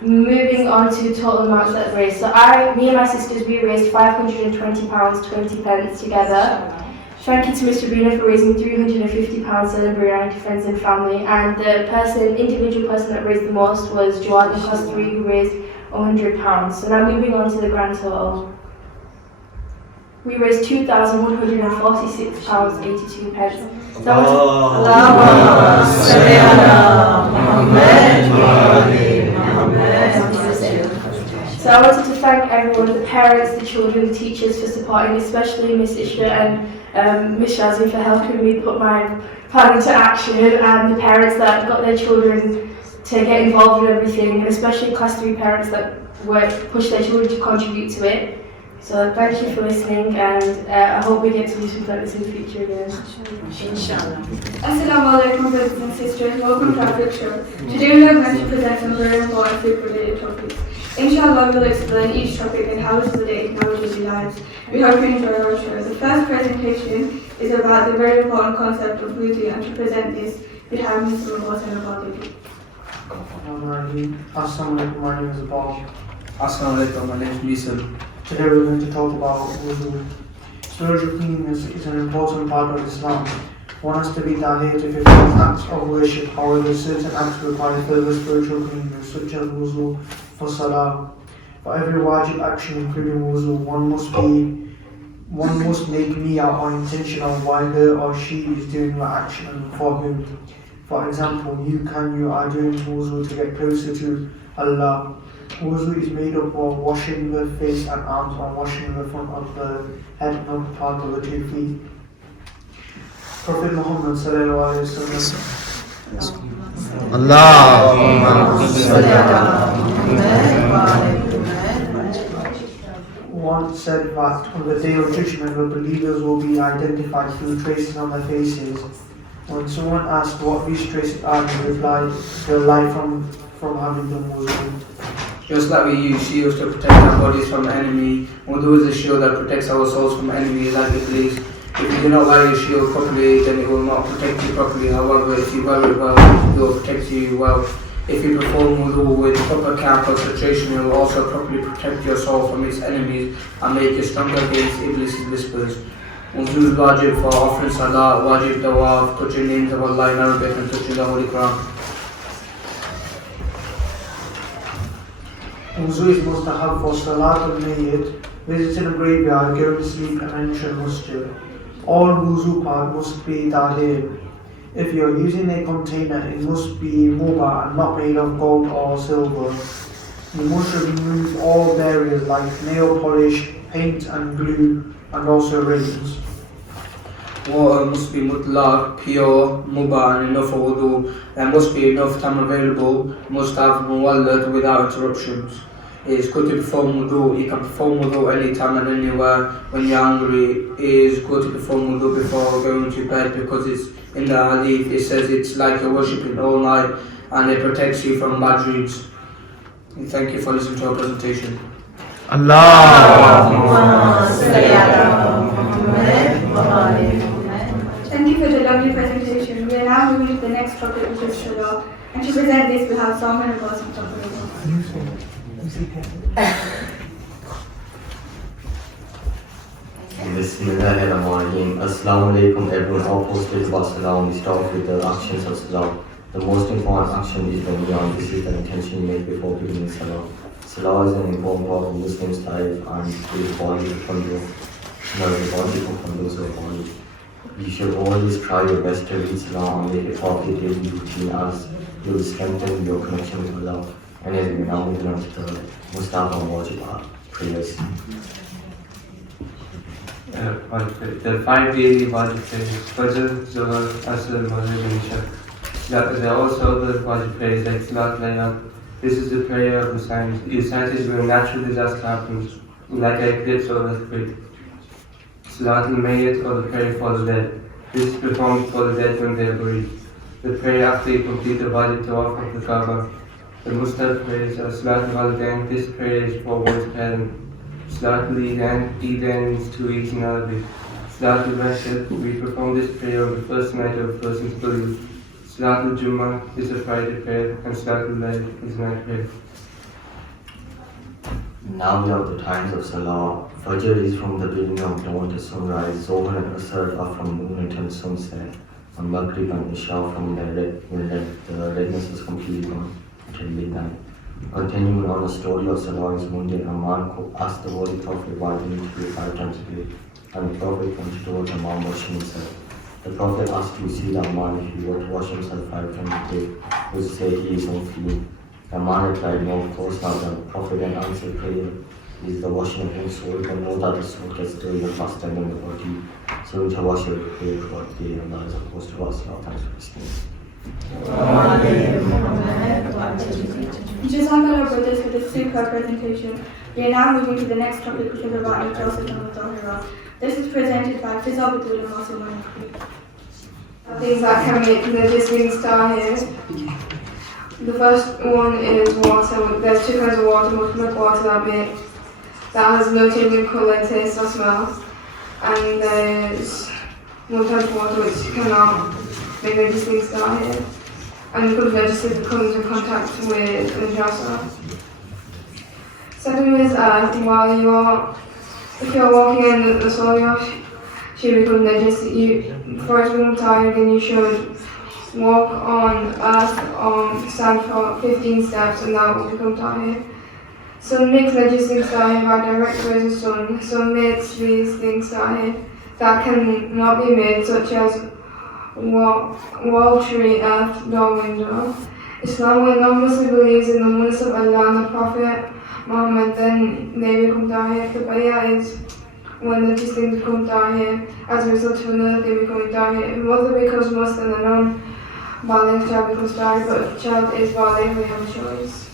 moving on to total amounts that raised. So me and my sisters, we raised £520.20 together. Thank you to Mr. Bruno for raising £350 selling biryani to friends and family. And the individual person that raised the most was Joad in Class 3, who raised £100. So now moving on to the grand total. We raised £2,146.82. So I wanted to thank everyone, the parents, the children, the teachers for supporting, especially Miss Ishra and Miss Shazzy for helping me put my plan into action, and the parents that got their children to get involved in everything, and especially Class 3 parents that pushed their children to contribute to it. So thank you for listening, and I hope we get to do something like this in the future again. Inshallah. Assalamu alaikum, brothers and sisters. Welcome to our show. Today we are going to present some very important food-related topics. Inshallah, we will explain each topic and how it relates in our daily lives. We hope you enjoy our show. The first presentation is about the very important concept of wudu, and to present this, we have Mr. Al-Mahdi. Assalamu alaikum, my name is Abal. Assalamu alaikum, my name is Nisal. Today we're going to talk about wudu. Spiritual cleanliness is an important part of Islam. One has to be tahir to perform acts of worship. However, certain acts require further spiritual cleanliness, such as wudu for salah. For every wajib action, including wudu, one must make niyyah or intention of why her or she is doing the action and for whom. For example, you are doing wudu to get closer to Allah. Wudu is made up of washing the face and arms, or washing the front of the head and part of the 2 feet. Prophet Muhammad once said that on the day of judgment, the believers will be identified through traces on their faces. When someone asked what these traces are, he replied, "The light from having done wudu." Just like we use shields to protect our bodies from enemy, wudu is a shield that protects our souls from enemies like Iblis. If you do not wear your shield properly, then it will not protect you properly. However, if you wear it well, it will protect you well. If you perform wudu with proper care and concentration, it will also properly protect your soul from its enemies and make you stronger against Iblis' whispers. Wudu is wajib for offering salah, wajib tawaf, touching names of Allah in Arabic, and touching the Holy Quran. Wuzu is mustahab for Salat al-Mayyit, visiting a graveyard, going to sleep and entering masjid. All wuzu part must be tahir. If you are using a container, it must be mubah and not made of gold or silver. You must remove all barriers like nail polish, paint and glue, and also raisins. Water must be mutlaq, pure, mubah and enough for wudu. There must be enough time available, must have muwallad without interruptions. It is good to perform wudu. You can perform wudu anytime and anywhere when you're hungry. It is good to perform wudu before going to bed because it's in the hadith. It says it's like you're worshipping all night and it protects you from bad dreams. And thank you for listening to our presentation. Thank you for the lovely presentation. We are now moving to the next topic, which is Shura. And to present this, we have Salman and Qasim talking about. Bismillahirrahmanirrahim. Assalamu alaikum everyone. All posted about Salam. We start with the actions of Salam. The most important action is the Niyan. This is the intention you make before beginning Salam. Salah is an important part of Muslims' life and it is body to follow. Now the body to follow so body. You should always try your best to read Salah and make it part of your daily routine as you will strengthen your connection with Allah. And as we now move on to the Mustafa and Wajib prayers. The 5 daily wajib prayers, Fajr, Zuhr, Asr, Maghrib and Isha. There are also other wajib prayers like Salat Layl. This is the prayer of the saints. It is recited when a natural disaster happens, like an eclipse or earthquake. Salat al-Mayyit or the prayer for the dead. This is performed for the dead when they are buried. The prayer after you complete the wajib tawaf of the Kaaba. The Mustahab prayers are Salat al-Walidain. This prayer is for one's parent. Salat al-Eidain means 2 weeks in Arabic. Salat al-Rashid, we perform this prayer on the first night of a person's burial. Salat al-Jummah is a Friday prayer and Salat al-Layl is a night prayer. Now we have the times of Salah. Fajr is from the beginning of dawn to sunrise. Zohar and Asr are from noon until sunset. And Maghrib and Isha from the redness is completely gone until midnight. Continuing on the story of Salah is one day a man asked the Holy Prophet why they need to pray 5 times a day. And the Prophet pointed towards the man washing himself. The Prophet asked to see that man if he were to wash himself 5 times a day, would say he is unclean. The man replied, no, of course not. The Prophet then answered, prayer is the washing of one's soul, but know that the soul gets dirty faster than the body. So we need to wash your prayer throughout the day, and that is opposed to us. Thanks for listening. Jazakallah brothers for this superb presentation. We are now moving to the next topic, which is about Joseph al-Tahira. This is presented by Fizal Abdul and Masul. Things that can make the distinct tahir. The first one is water. There's 2 kinds of water, mutlaq water that has no changing colour, taste or smell. And there's one type of water which cannot make the distinct tahir. And it could register if it comes in contact with najasa. Second is if you're walking in the soil, should become najis. Before it's become tired, then you should walk on earth on sand for 15 steps and that will become tahir. Sun makes najis things tahir by direct rays of sun. Sun makes these things tahir that cannot be made, such as wall, tree, earth, door, window. Islam, when non-Muslim believes in the oneness of Allah and the Prophet Muhammad, then they become tahir. The bay'ah is when the two things become tahir as a result of another thing becoming tahir. If mother becomes Muslim, the non-baligh child becomes tahir, but if the child is baligh, we have a choice.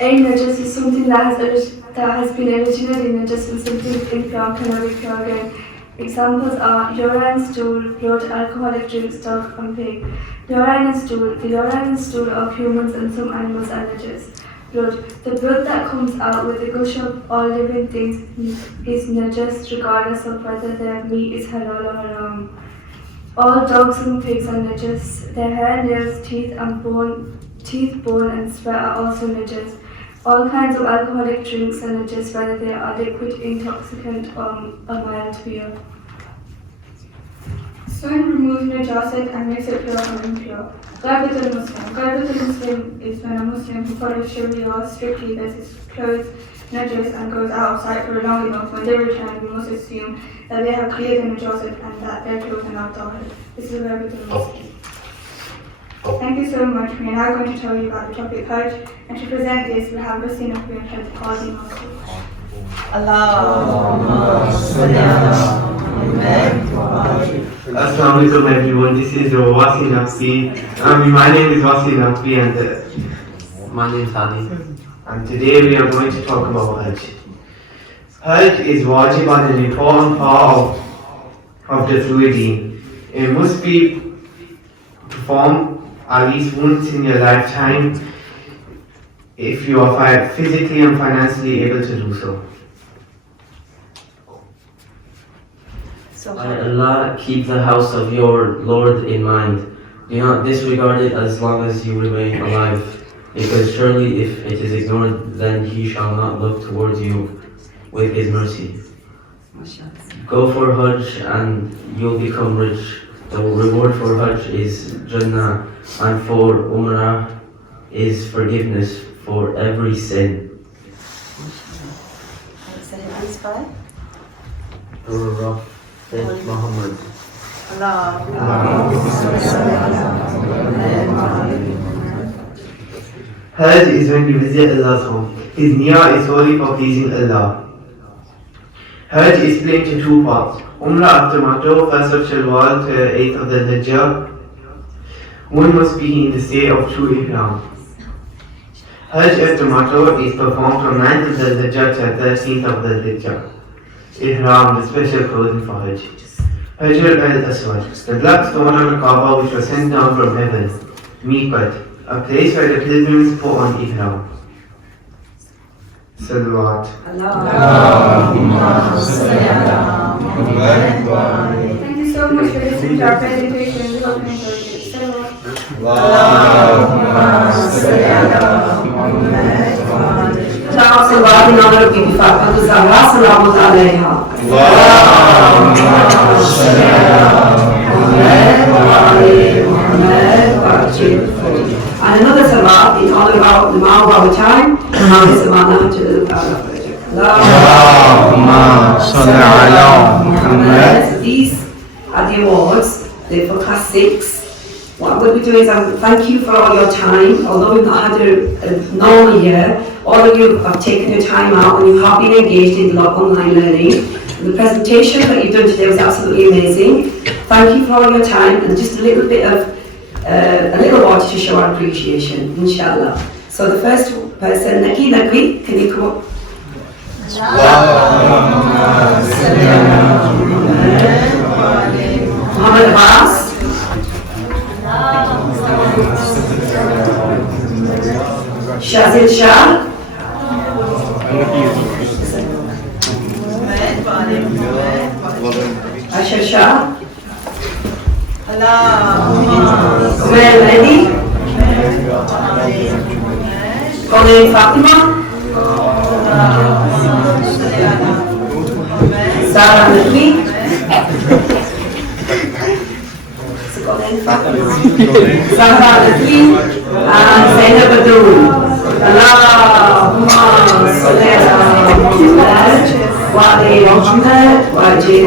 A najas is something that has been originally najas and something impure cannot be pure again. Examples are urine, stool, blood, alcoholic drinks, dog, and pig. Urine and stool. The urine and stool of humans and some animals are najas. Blood. The blood that comes out with the gush of all living things is najas regardless of whether their meat is halal or haram. All dogs and pigs are najas. Their hair, nails, teeth, bone, and sweat are also najas. All kinds of alcoholic drinks are najas, whether they are liquid, intoxicant, or mild beer. Someone removes najasat and makes it pure or impure. Bayt Al Muslim. Bayt Al Muslim is when a Muslim who follows Sharia strictly gets his clothes najas and goes out of sight for long enough. When they return, we must assume that they have cleared the najasat and that their clothes are now tahir. This is Bayt Al Muslim. Thank you so much. We are now going to tell you about the topic Hajj, and to present this, we have Rasina who will head the Qazi Mosque. Assalamu alaikum everyone, this is Wasi Naqvi. My name is Wasi Naqvi and my name is Hadi. And today we are going to talk about Hajj. Hajj is wajib and an important part of the fluid deen. It must be performed at least once in your lifetime if you are physically and financially able to do so. By Allah, keep the house of your Lord in mind. Do not disregard it as long as you remain alive, because surely if it is ignored, then He shall not look towards you with His mercy. Go for Hajj and you'll become rich. The reward for Hajj is Jannah, and for Umrah is forgiveness for every sin. Muhammad. Hajj is when you visit Allah's home. His niyyah is solely for pleasing Allah. Hajj is split into two parts. Umrah after Maktoh, 1st of Shawwal to 8th of the Hijjah. One must be in the state of true Ihram. Hajj after Maktoh is performed from 9th of the Hijjah to 13th of the Hijjah. Ihram, the special clothing for Hajj. Hajar al-Aswad, the black stone on the Kaaba which was sent down from heaven. Miqat, a place where the pilgrims put on Ihram. Salawat. Thank you so much for listening to our presentation. We hope you enjoyed it. صلوات in honor of Bibi Fatima Zahra Salamun Alayha. And another salawat in honor of Imam Al-Mahdi and Samana to Allah. These are the awards. They're for class 6. What we'll be doing is thank you for all your time. Although we've not had a normal year, all of you have taken your time out and you have been engaged in a lot of online learning. And the presentation that you've done today was absolutely amazing. Thank you for all your time and just a little bit of a little water to show our appreciation, inshallah. So the first person, Naqvi, can you come up? Muhammad Abbas. Shazil Shah. Asha Shah. Umar Mahdi. Colleen Fatima. Sarah Naqvi. Sarah Naqvi and Zainab Abdul. Allahumma salli ala Muhammad wa ali Muhammad wa ajil.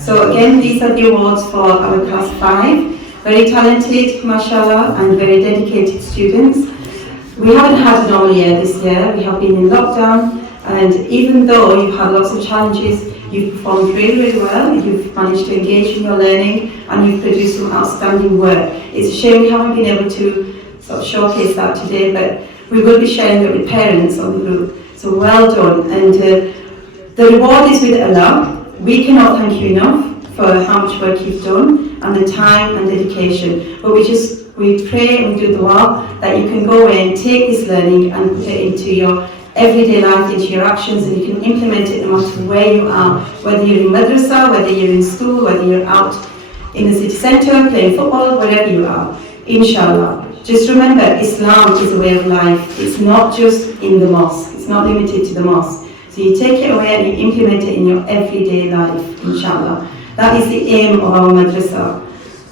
So again, these are the awards for our class 5. Very talented, mashallah, and very dedicated students. We haven't had a normal year this year. We have been in lockdown, and even though you've had lots of challenges, you've performed really, really well. You've managed to engage in your learning, and you've produced some outstanding work. It's a shame we haven't been able to sort of showcase that today, but we will be sharing it with parents on the group. So well done. And the reward is with Allah. We cannot thank you enough for how much work you've done and the time and dedication. But we pray and we do dua that you can go away and take this learning and put it into your everyday life, into your actions, and you can implement it no matter where you are, whether you're in Madressa, whether you're in school, whether you're out in the city centre playing football, wherever you are, inshallah. Just remember, Islam is a way of life. It's not just in the mosque. It's not limited to the mosque. So you take it away and you implement it in your everyday life, inshallah. That is the aim of our madrasa.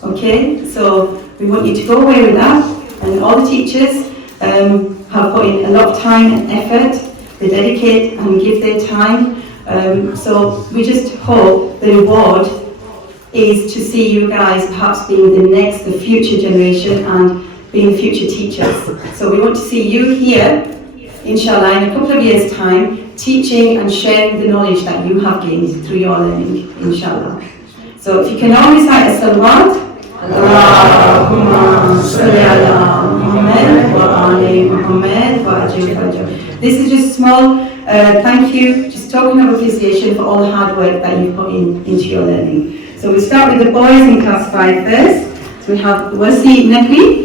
Okay? So we want you to go away with that. And all the teachers have put in a lot of time and effort. They dedicate and give their time. So we just hope the reward is to see you guys perhaps being the future generation and being future teachers. So we want to see you here, inshallah, in a couple of years' time, teaching and sharing the knowledge that you have gained through your learning, inshallah. So if you can all recite a salawat, Allahumma salli ala Muhammad wa ali Muhammad wa ajil fajr. This is just small thank you, just token of appreciation for all the hard work that you've put into your learning. So we start with the boys in class 5 first. So we have Wasi Nakwi.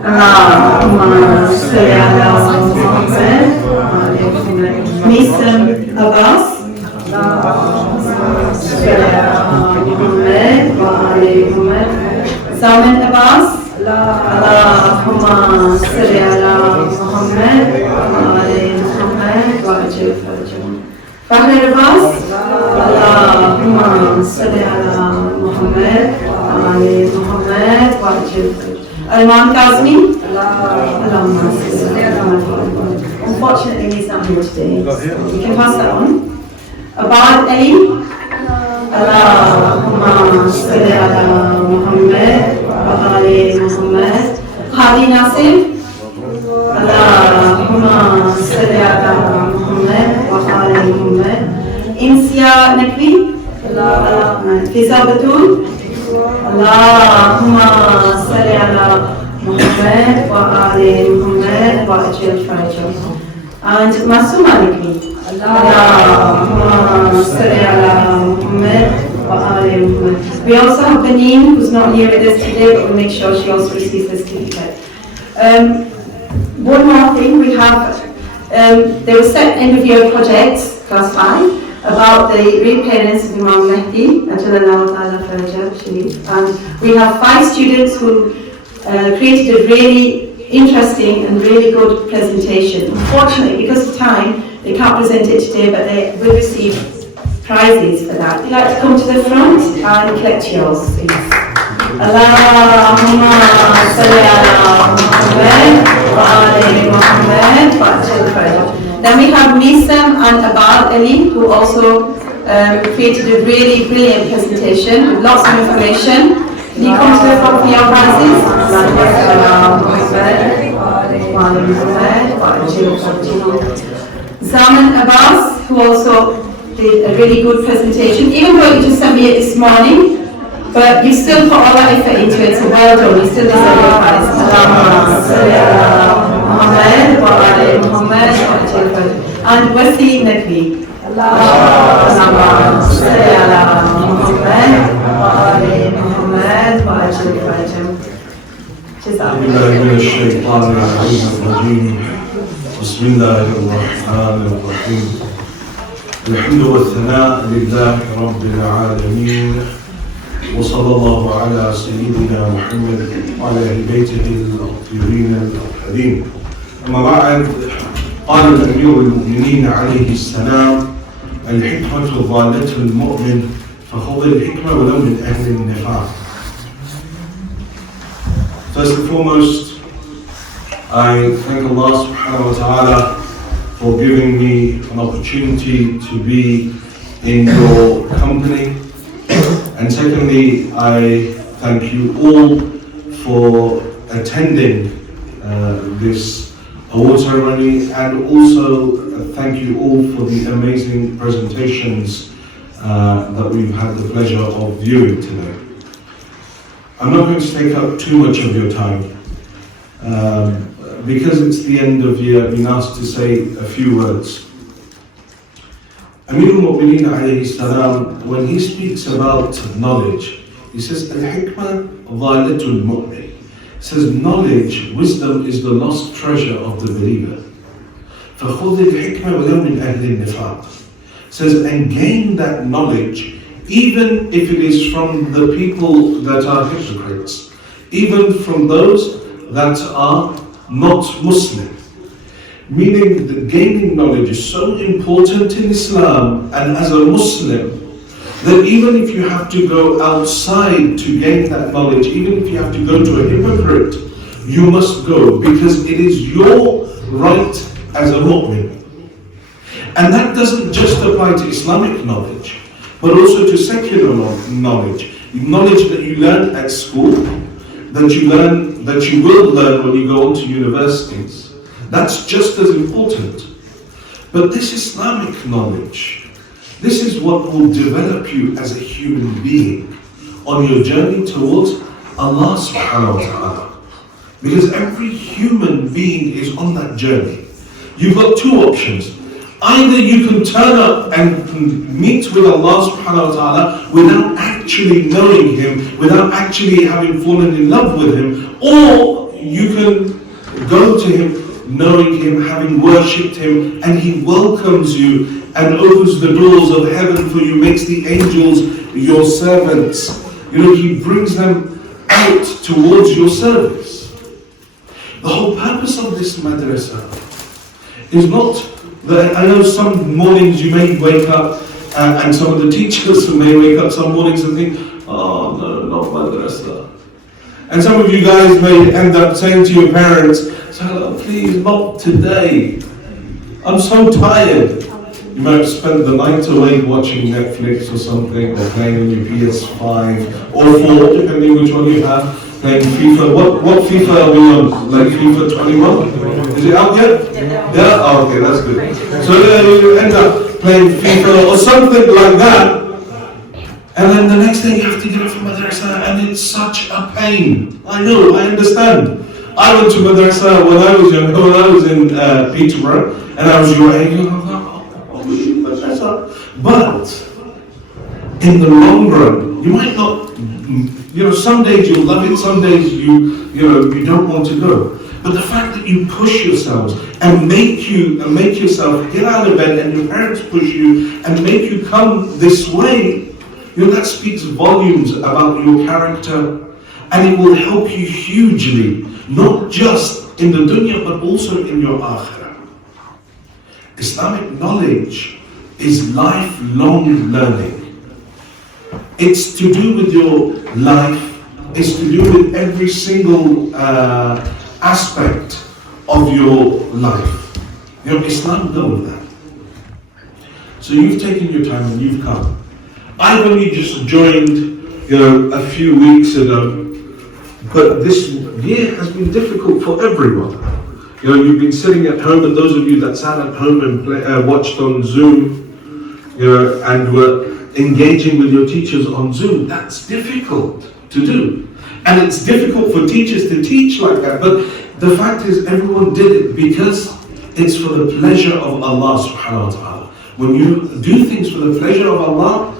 Allahumma salli ala Muhammad wa ali Muhammad. Misam Abbas. Allahumma salli ala Muhammad wa ali Muhammad. Zaman Abbas. Allahumma salli ala Muhammad wa ali Muhammad wa ajil fajr. Fahir Abbas. Allahumma salli ala Muhammad wa ali Muhammad wa ajil fajr. Imam Kazmi. Allahumma salli ala Muhammad. Unfortunately, he's not here today. You can pass that on. Abad Ali. Allahumma salli ala Muhammad wa ali Muhammad. Hadi Nasir. Allahumma salli ala Muhammad wa ali Muhammad. Insia Nakwi. Fiza Batul. Allahumma salli ala Muhammad wa ali Muhammad wa ajil fajr. And Masuma Nakwi. Allahumma salli ala Muhammad wa ali Muhammad. We also have Benin, who's not here with us today, but we'll make sure she also receives the certificate. One more thing, we have, there were set end of year projects, class 5, about the reappearance of Imam Al-Mahdi, and we have 5 students who created a really interesting and really good presentation. Unfortunately, because of time, they can't present it today, but they will receive prizes for that. If you'd like to come to the front and collect yours, please. Allahumma salli ala Muhammad wa ali Muhammad wa ajil fajr. Then we have Misam and Abad Ali, who also created a really brilliant presentation with lots of information. Can you come to the front for your prizes? Zaman Abbas, who also did a really good presentation, even though you just sent me it this morning, but you still put all that effort into it, so well done, you still deserve your prize. Allahumma salli ala Muhammad wa ali Muhammad wa ajil fajr. And Wasi Nakwi. Allahumma salli ala Muhammad wa ali Muhammad wa ajil fajr. بسم الله الرحمن الرحيم. الحمد والثناء لله رب العالمين، وصلى الله على سيدنا محمد وعلى اهل بيته الطيبين الطاهرين. اما بعد، قال الامير المؤمنين عليه السلام: الحكمة ضالة المؤمن فخذ الحكمة ولو من اهل النفاق. First and foremost, I thank Allah subhanahu wa ta'ala for giving me an opportunity to be in your company. And secondly, I thank you all for attending this award ceremony, and also thank you all for the amazing presentations that we've had the pleasure of viewing today. I'm not going to take up too much of your time. Because it's the end of year, I've been asked to say a few words. Amir al-Mu'mineen alayhi salam, when he speaks about knowledge, he says, Al-Hikmah dhalatul mu'min. He says, knowledge, wisdom is the lost treasure of the believer. فَخُذِ الْحِكْمَةَ وَلَوْ مِنْ أَهْلِ النِّفَاقِ. Says, and gain that knowledge, even if it is from the people that are hypocrites, even from those that are not Muslim. Meaning that gaining knowledge is so important in Islam and as a Muslim that even if you have to go outside to gain that knowledge, even if you have to go to a hypocrite, you must go because it is your right as a mu'min. And that doesn't just apply to Islamic knowledge, but also to secular knowledge. Knowledge that you learn at school, that you will learn when you go on to universities. That's just as important. But this Islamic knowledge, this is what will develop you as a human being on your journey towards Allah subhanahu wa ta'ala. Because every human being is on that journey. You've got two options. Either you can turn up and meet with Allah subhanahu wa ta'ala without actually knowing Him, without actually having fallen in love with Him, or you can go to Him knowing Him, having worshipped Him, and He welcomes you and opens the doors of heaven for you, makes the angels your servants. He brings them out towards your service. The whole purpose of this madrasa is not that, I know some mornings you may wake up and some of the teachers may wake up some mornings and think, oh no, not madrasa. And some of you guys may end up saying to your parents, oh, please, not today. I'm so tired. You might spend the night away watching Netflix or something, or playing on your PS5 or 4, depending which one you have, playing FIFA. What FIFA are we on? Like FIFA 21? Is it out yet? Yeah? Oh, okay, that's good. So you end up playing FIFA or something like that, and then the next day you have to get up from madrasa, and it's such a pain. I know, I understand. I went to madrasa when I was young, when I was in Peterborough, and I was your age. But in the long run, you might not. Some days you'll love it, some days you don't want to go. But the fact that you push yourselves and make yourself get out of bed, and your parents push you and make you come this way, that speaks volumes about your character, and it will help you hugely, not just in the dunya but also in your akhirah. Islamic knowledge is lifelong learning. It's to do with your life, it's to do with every single aspect of your life. Islam knows that. So you've taken your time and you've come. I've only just joined, a few weeks ago, but this year has been difficult for everyone. You've been sitting at home, and those of you that sat at home and watched on Zoom, and were engaging with your teachers on Zoom, that's difficult to do. And it's difficult for teachers to teach like that, but the fact is everyone did it because it's for the pleasure of Allah subhanahu wa ta'ala. When you do things for the pleasure of Allah,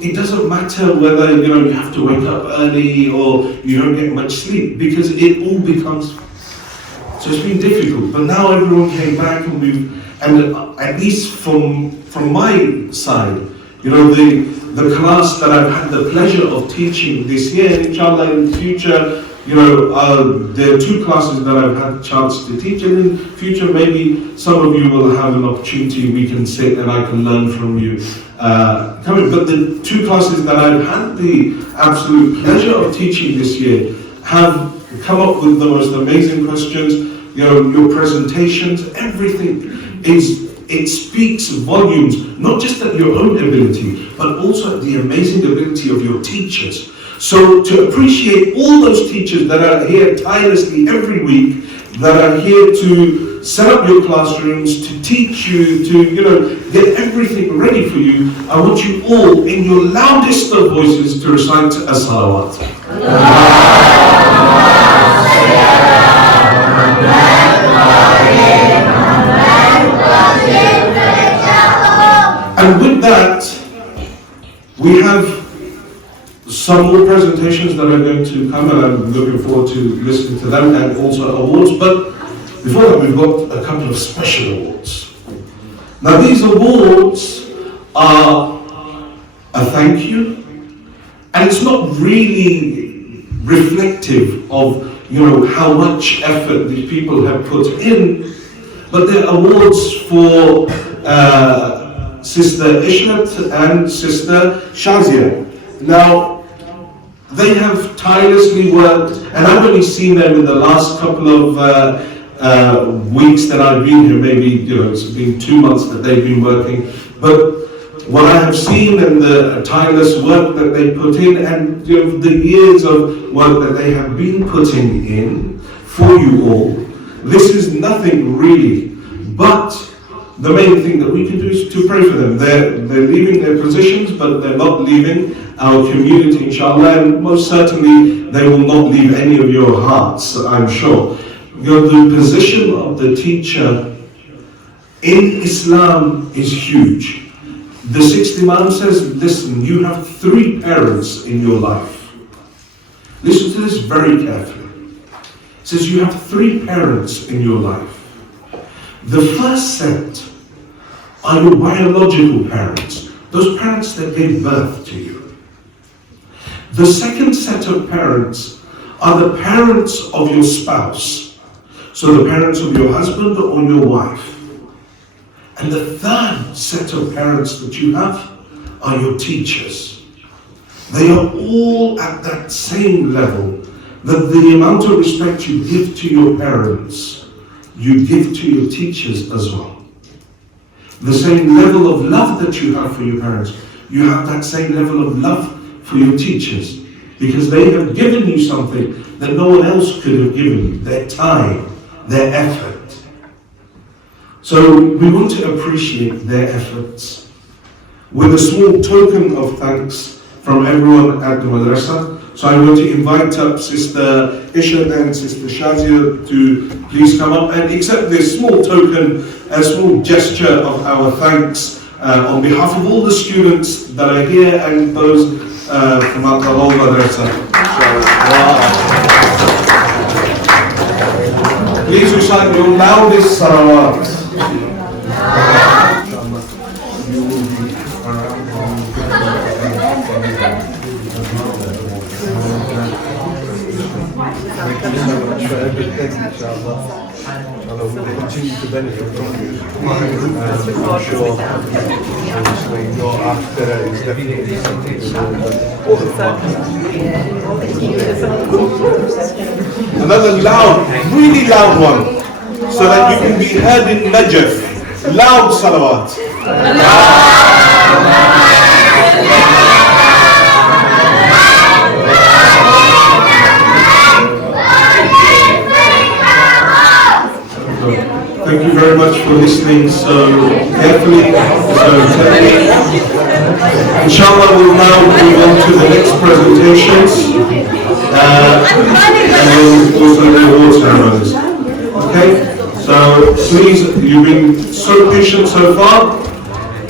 it doesn't matter whether you have to wake up early or you don't get much sleep, because it all becomes. So it's been difficult, but now everyone came back, and at least from my side, the class that I've had the pleasure of teaching this year, inshallah in the future, there are two classes that I've had a chance to teach, and in the future maybe some of you will have an opportunity, we can sit and I can learn from you. But the two classes that I've had the absolute pleasure of teaching this year have come up with the most amazing questions. Your presentations, everything it speaks volumes, not just at your own ability, but also at the amazing ability of your teachers. So to appreciate all those teachers that are here tirelessly every week, that are here to set up your classrooms, to teach you, to get everything ready for you, I want you all, in your loudest of voices, to recite as-salawat. And with that, we have some more presentations that are going to come, and I'm looking forward to listening to them, and also awards. But before that, we've got a couple of special awards. Now, these awards are a thank you, and it's not really reflective of how much effort these people have put in, but they're awards for Sister Ishrat and Sister Shazia. Now, they have tirelessly worked, and I've only seen them in the last couple of weeks that I've been here. Maybe it's been 2 months that they've been working, but what I have seen and the tireless work that they put in, and the years of work that they have been putting in for you all, this is nothing really. But the main thing that we can do is to pray for them. They're leaving their positions, but they're not leaving our community, inshallah, and most certainly they will not leave any of your hearts, I'm sure. The position of the teacher in Islam is huge. The sixth Imam says, listen, you have 3 parents in your life. Listen to this very carefully. It says you have 3 parents in your life. The first set are your biological parents, those parents that gave birth to you. The second set of parents are the parents of your spouse, so the parents of your husband or your wife. And the third set of parents that you have are your teachers. They are all at that same level, that the amount of respect you give to your parents, you give to your teachers as well. The same level of love that you have for your parents, you have that same level of love for your teachers, because they have given you something that no one else could have given you, their time, their effort. So we want to appreciate their efforts with a small token of thanks from everyone at the Madressa. So I'm going to invite up Sister Isha and Sister Shazia to please come up and accept this small token, a small gesture of our thanks on behalf of all the students that are here and those from the whole Madressa. Please recite your loudest salawat. For everything, inshallah. We will continue to benefit from you. I'm sure, obviously, your after is definitely something Another loud, really loud one, so that you can be heard in Najaf. Loud salawat. Thank you very much for listening so carefully, so intently. Inshallah, we'll now move on to the next presentations and we'll also do the award ceremonies. Okay, so please, you've been so patient so far.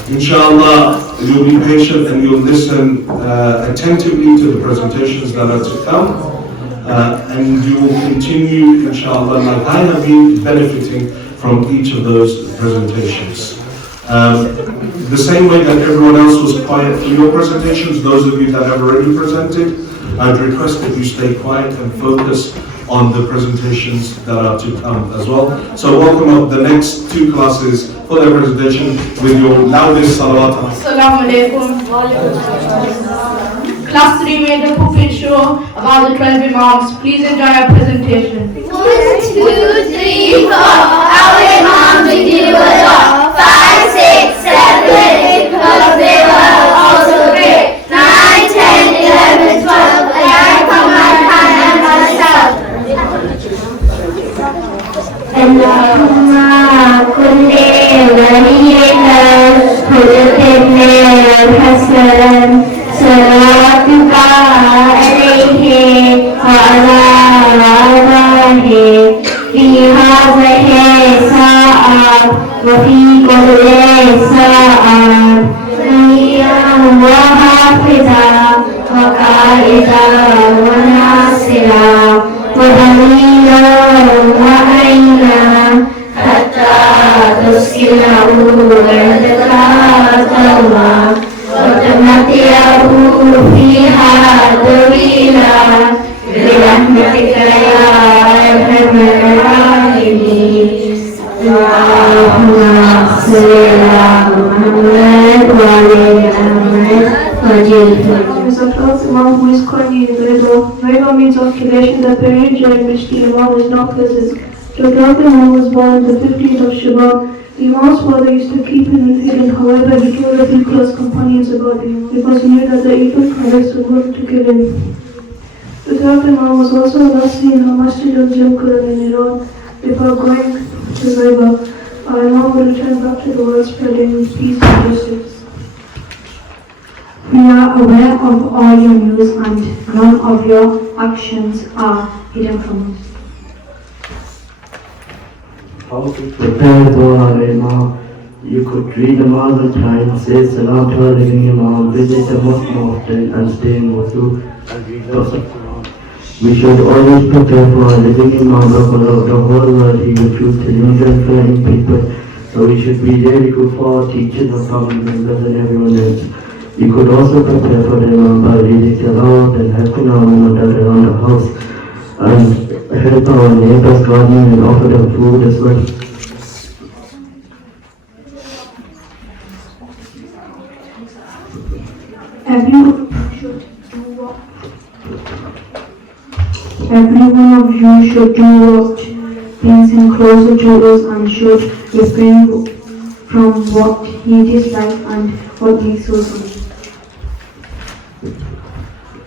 Inshallah, you'll be patient and you'll listen attentively to the presentations that are to come. And you will continue, inshallah, like I have been benefiting from each of those presentations. The same way that everyone else was quiet for your presentations, those of you that have already presented, I'd request that you stay quiet and focus on the presentations that are to come as well. So welcome up the next 2 classes for their presentation with your loudest salawat. Assalamu alaikum. Class 3 made a puppet show about the 12 Imams. Please enjoy our presentation. 1, 2, 3, 4. Our Imam Mahdi was up. 5, 6, 7, 8. Because they were also great. 9, 10, 11, 12. I come my hand and myself. Allahumma kulli waliyina hujjatina al-hasan. صلاتك عليه وعلى آله في هذه الساعة وفي كل ساعة وليا وحافظا وقائدا وناصرا ودليلا وعينا حتى تسكنه عندك ترضى وتمتعه فيها طويلا برحمتك يا أرحم الراحمين اللهم صل على محمد وعلى محمد وجل Is a close Imam who is currently in the middle. Very by means of calculation, the period during which the Imam was not present. The Prophet Imam was born on the 15th of Shaban. The Imam's father used to keep him hidden. However, he told a few close companions about him because he knew that the evil prophets would want to kill him. The third Imam was also last seen in the Masjid al-Jamkur in Iran. Before going to River, our Imam will return back to the world spreading peace and justice. We are aware of all your news and none of your actions are hidden from us. How to prepare for Imam? You could read the Muslim time, say Salam to our living Imam, visit the mosque often and stay in wudu and read the Quran. We should always prepare for our living Imam of the whole world. He will choose to lead and friendly people. So we should be really good for our teachers and family members and everyone else. You could also prepare for the Imam by reading Tilawat and helping our women that are around the house and help our neighbors gardening and offer them food as well. Every one of you should do what brings him closer to us and should refrain from what he dislikes and what makes us angry.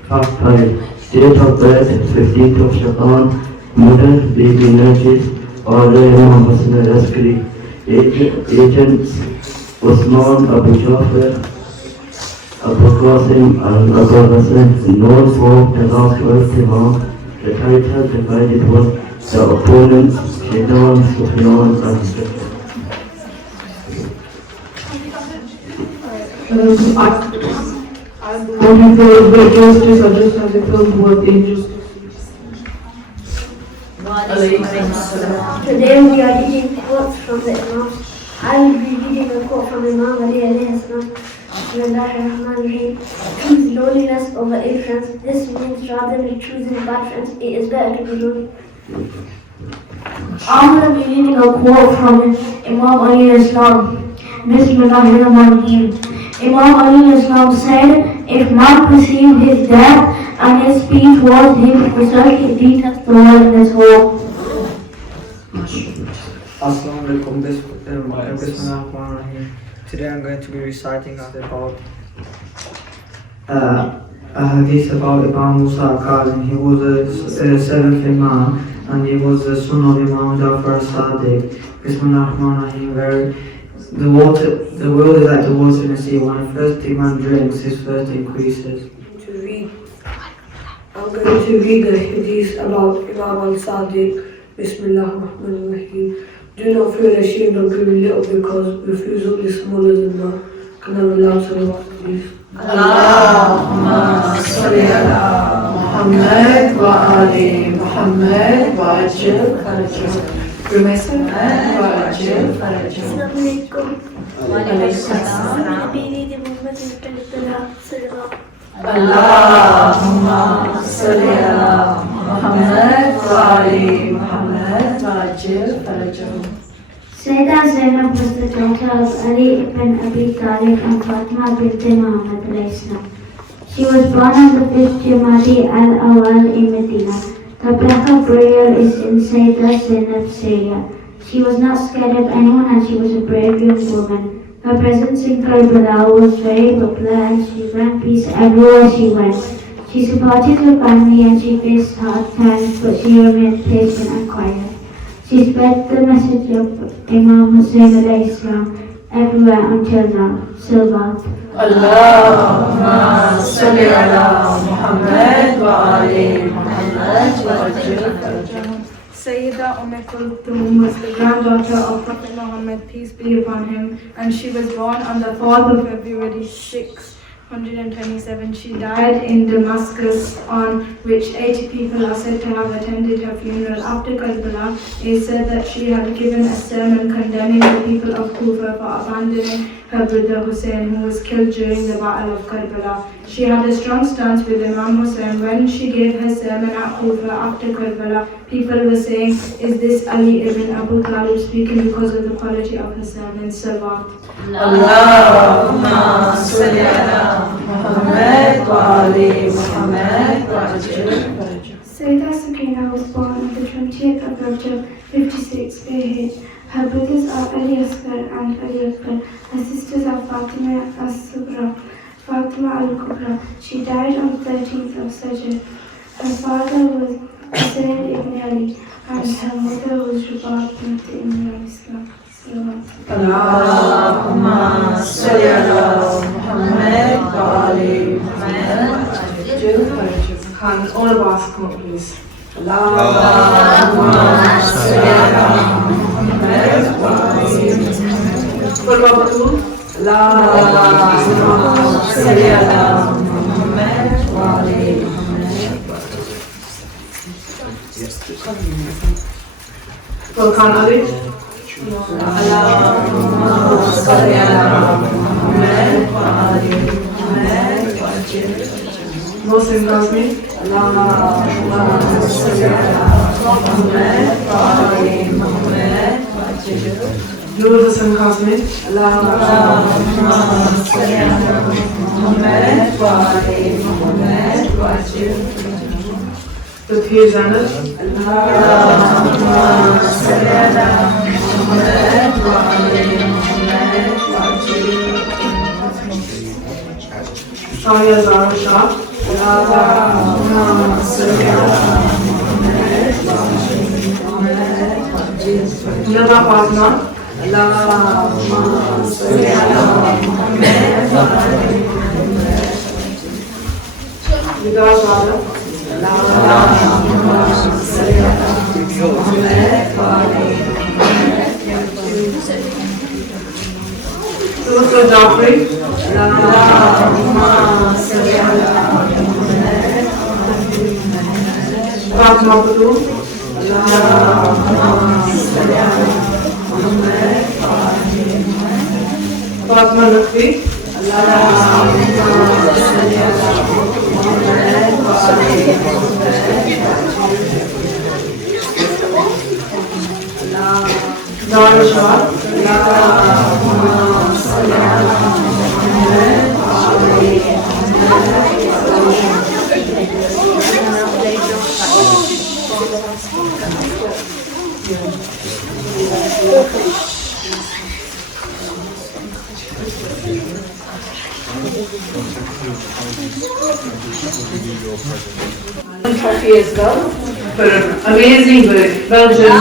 Fact 5. Date of birth 15th of Shaban. Mother, baby nurses, order Imam Hassan al-Askari. Agents Osman Abu Jafar, Abu Qasim and Abu Hassan, known for the last word Imam. The title divided was the opponents, Shaitan, Sufyan and Voting for great justice or just as a film worth injustice. Today we are reading quotes from the Imams. I will be reading a quote from Imam Ali alayhi salam. Bismillahirrahmanirrahim. Choose loneliness over ill friends. This means rather than choosing bad friends, it is better to be lonely. I'm going to be reading a quote from Imam Ali Islam. Bismillahirrahmanirrahim. Imam Ali Islam said, if man perceived his death and his speech was him himself, he detests the world and his whole. Assalamu alaikum. Bismillahirrahmanirrahim. Today I'm going to be reciting about a hadith about Imam Musa al-Kazim. He was a seventh Imam and he was the son of Imam Jafar Sadiq. Bismillahirrahmanirrahim. Where the world is like the water in the sea. When a thirsty man drinks, his thirst increases. I'm going to read the hadith about Imam al-Sadiq. Bismillahirrahmanirrahim. Do not feel ashamed of giving little because refusal is smaller than that. Can I allow salawat please? Allahumma salli ala Muhammad wa ali Muhammad wa ajil farajah. Muhammad wa ajil farajah. Assalamualaikum. Waalaikumsalam. Allahumma salli ala Muhammad wa ali Muhammad wa ajil farajah. Sayyidah Zainab was the daughter of Ali ibn Abi Talib and Fatima bint Muhammad alayhi salam. She was born on the 5th Jamadi al-Awwal in Medina. The plaque of burial is in Sayyidah Zainab's area. She was not scared of anyone and she was a brave young woman. Her presence in Karbala was very popular and she ran peace everywhere she went. She supported her family and she faced hard times, but she remained patient and quiet. She spread the message of Imam Hussein alayhi salam everywhere until now. Salawat. Allahumma salli ala Muhammad wa ali Muhammad wa ajil farajah. Sayyidah Kulthum was the granddaughter of Prophet Muhammad, peace be upon him, and she was born on the 4th of February 627. She died in Damascus, on which 80 people are said to have attended her funeral. After Karbala, it is said that she had given a sermon condemning the people of Kufa for abandoning her brother Hussein, who was killed during the Battle of Karbala. She had a strong stance with Imam Hussein. When she gave her sermon at Kufa after Karbala, people were saying, is this Ali ibn Abu Talib speaking because of the quality of her sermon? Salawat. Allahumma salli ala Muhammad wa ali Muhammad wa ajil. Sayyidah Sakina was born on the 20th of Rajab, 56 AH. Her brothers are Ali Asghar and Ali Akbar. Her sisters are Fatima As-Sughra, Fatima Al-Kubra. She died on 13th of Sajid. Her father was Hussein ibn Ali and her mother was Rubat bint Imam Islam. Allahumma salli ala Muhammad wa ali Muhammad. Can all of us come up, please? Allahumma salli ala Muhammad wa ali Muhammad. Allahumma salli ala Muhammad wa ali Muhammad. Volkan Ali. Allahumma salli ala Muhammad wa ali Muhammad wa ajil. Mohsin Ghazmi. Allahumma salli ala Muhammad wa ali Muhammad wa ajil. Nur Hassan Kazmi. Allahumma salli ala Muhammad wa ali Muhammad wa ajil. Tathir Zainab. Allahumma salli ala Muhammad wa ali Muhammad wa ajil. Shia Zara Shah. Allahumma salli ala Muhammad wa ali Muhammad wa ajil. Naba Fatma. Allahumma salli ala Muhammad wa ali Muhammad. Nida Zara. Allahumma salli ala Muhammad wa ali Muhammad. Dr. Jafri. Allahumma salli ala Muhammad wa ali Muhammad. Fatima Batul. Allahumma salli ala Muhammad wa ali Muhammad. Fatima Nakvi. Allahumma salli ala Muhammad wa ali Muhammad. Dara Shah. Allahumma salli ala Muhammad wa ali Trophy as well for an amazing work. Belgium,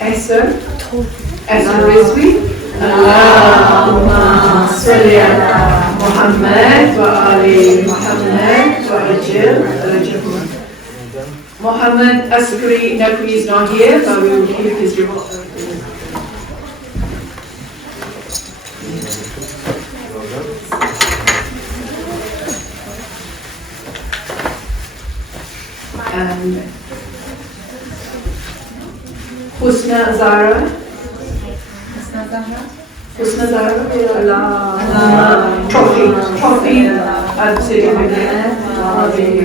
Esther Rizvi. Allahumma salli ala Muhammad wa ali Muhammad wa ajil. Muhammad Asghari Naqvi is not here, but we will keep his report. And Husna Zara. Trophy and certificate.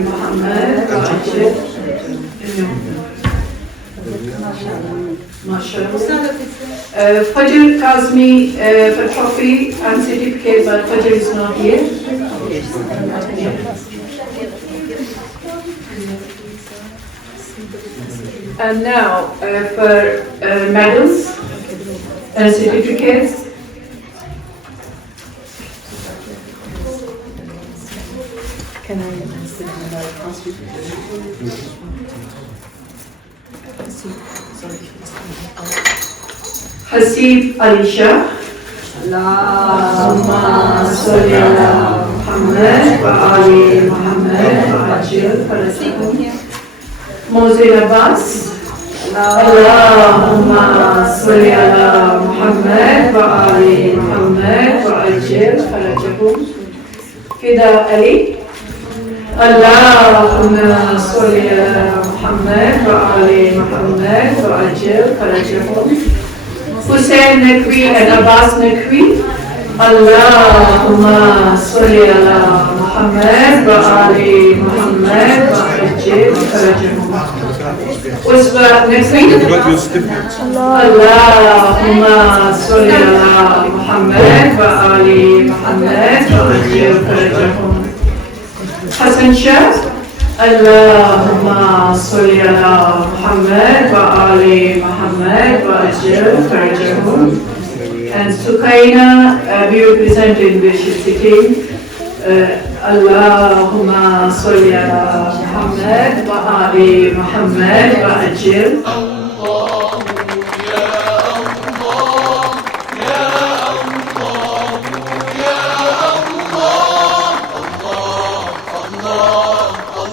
Muhammad Fajr Kazmi for trophy and certificate, but Fajr is not here. And now for medals and certificates. Can I ask them about Hasib Alisha. Allahumma salli ala Muhammad wa ali Muhammad wa ajil farajahum. Mohsin Abbas. Allahumma salli ala Muhammad wa ali Muhammad wa ajil farajahum. Fida Ali. اللهم صل على محمد وآل محمد وعجل فرجهم. Hussein Nakwi and Abbas Nakwi. Allahumma salli ala Muhammad wa ali Muhammad wa ajil farajahum. Usba Nakwi. Allahumma salli ala Muhammad wa ali Muhammad wa ajil farajahum. Hassan Shah. Allahumma salli ala Muhammad wa ali Muhammad wa ajil farajahum. And Sukaina, we represent in which is sitting. Allahumma salli ala Muhammad wa ali Muhammad wa ajil.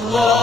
Allah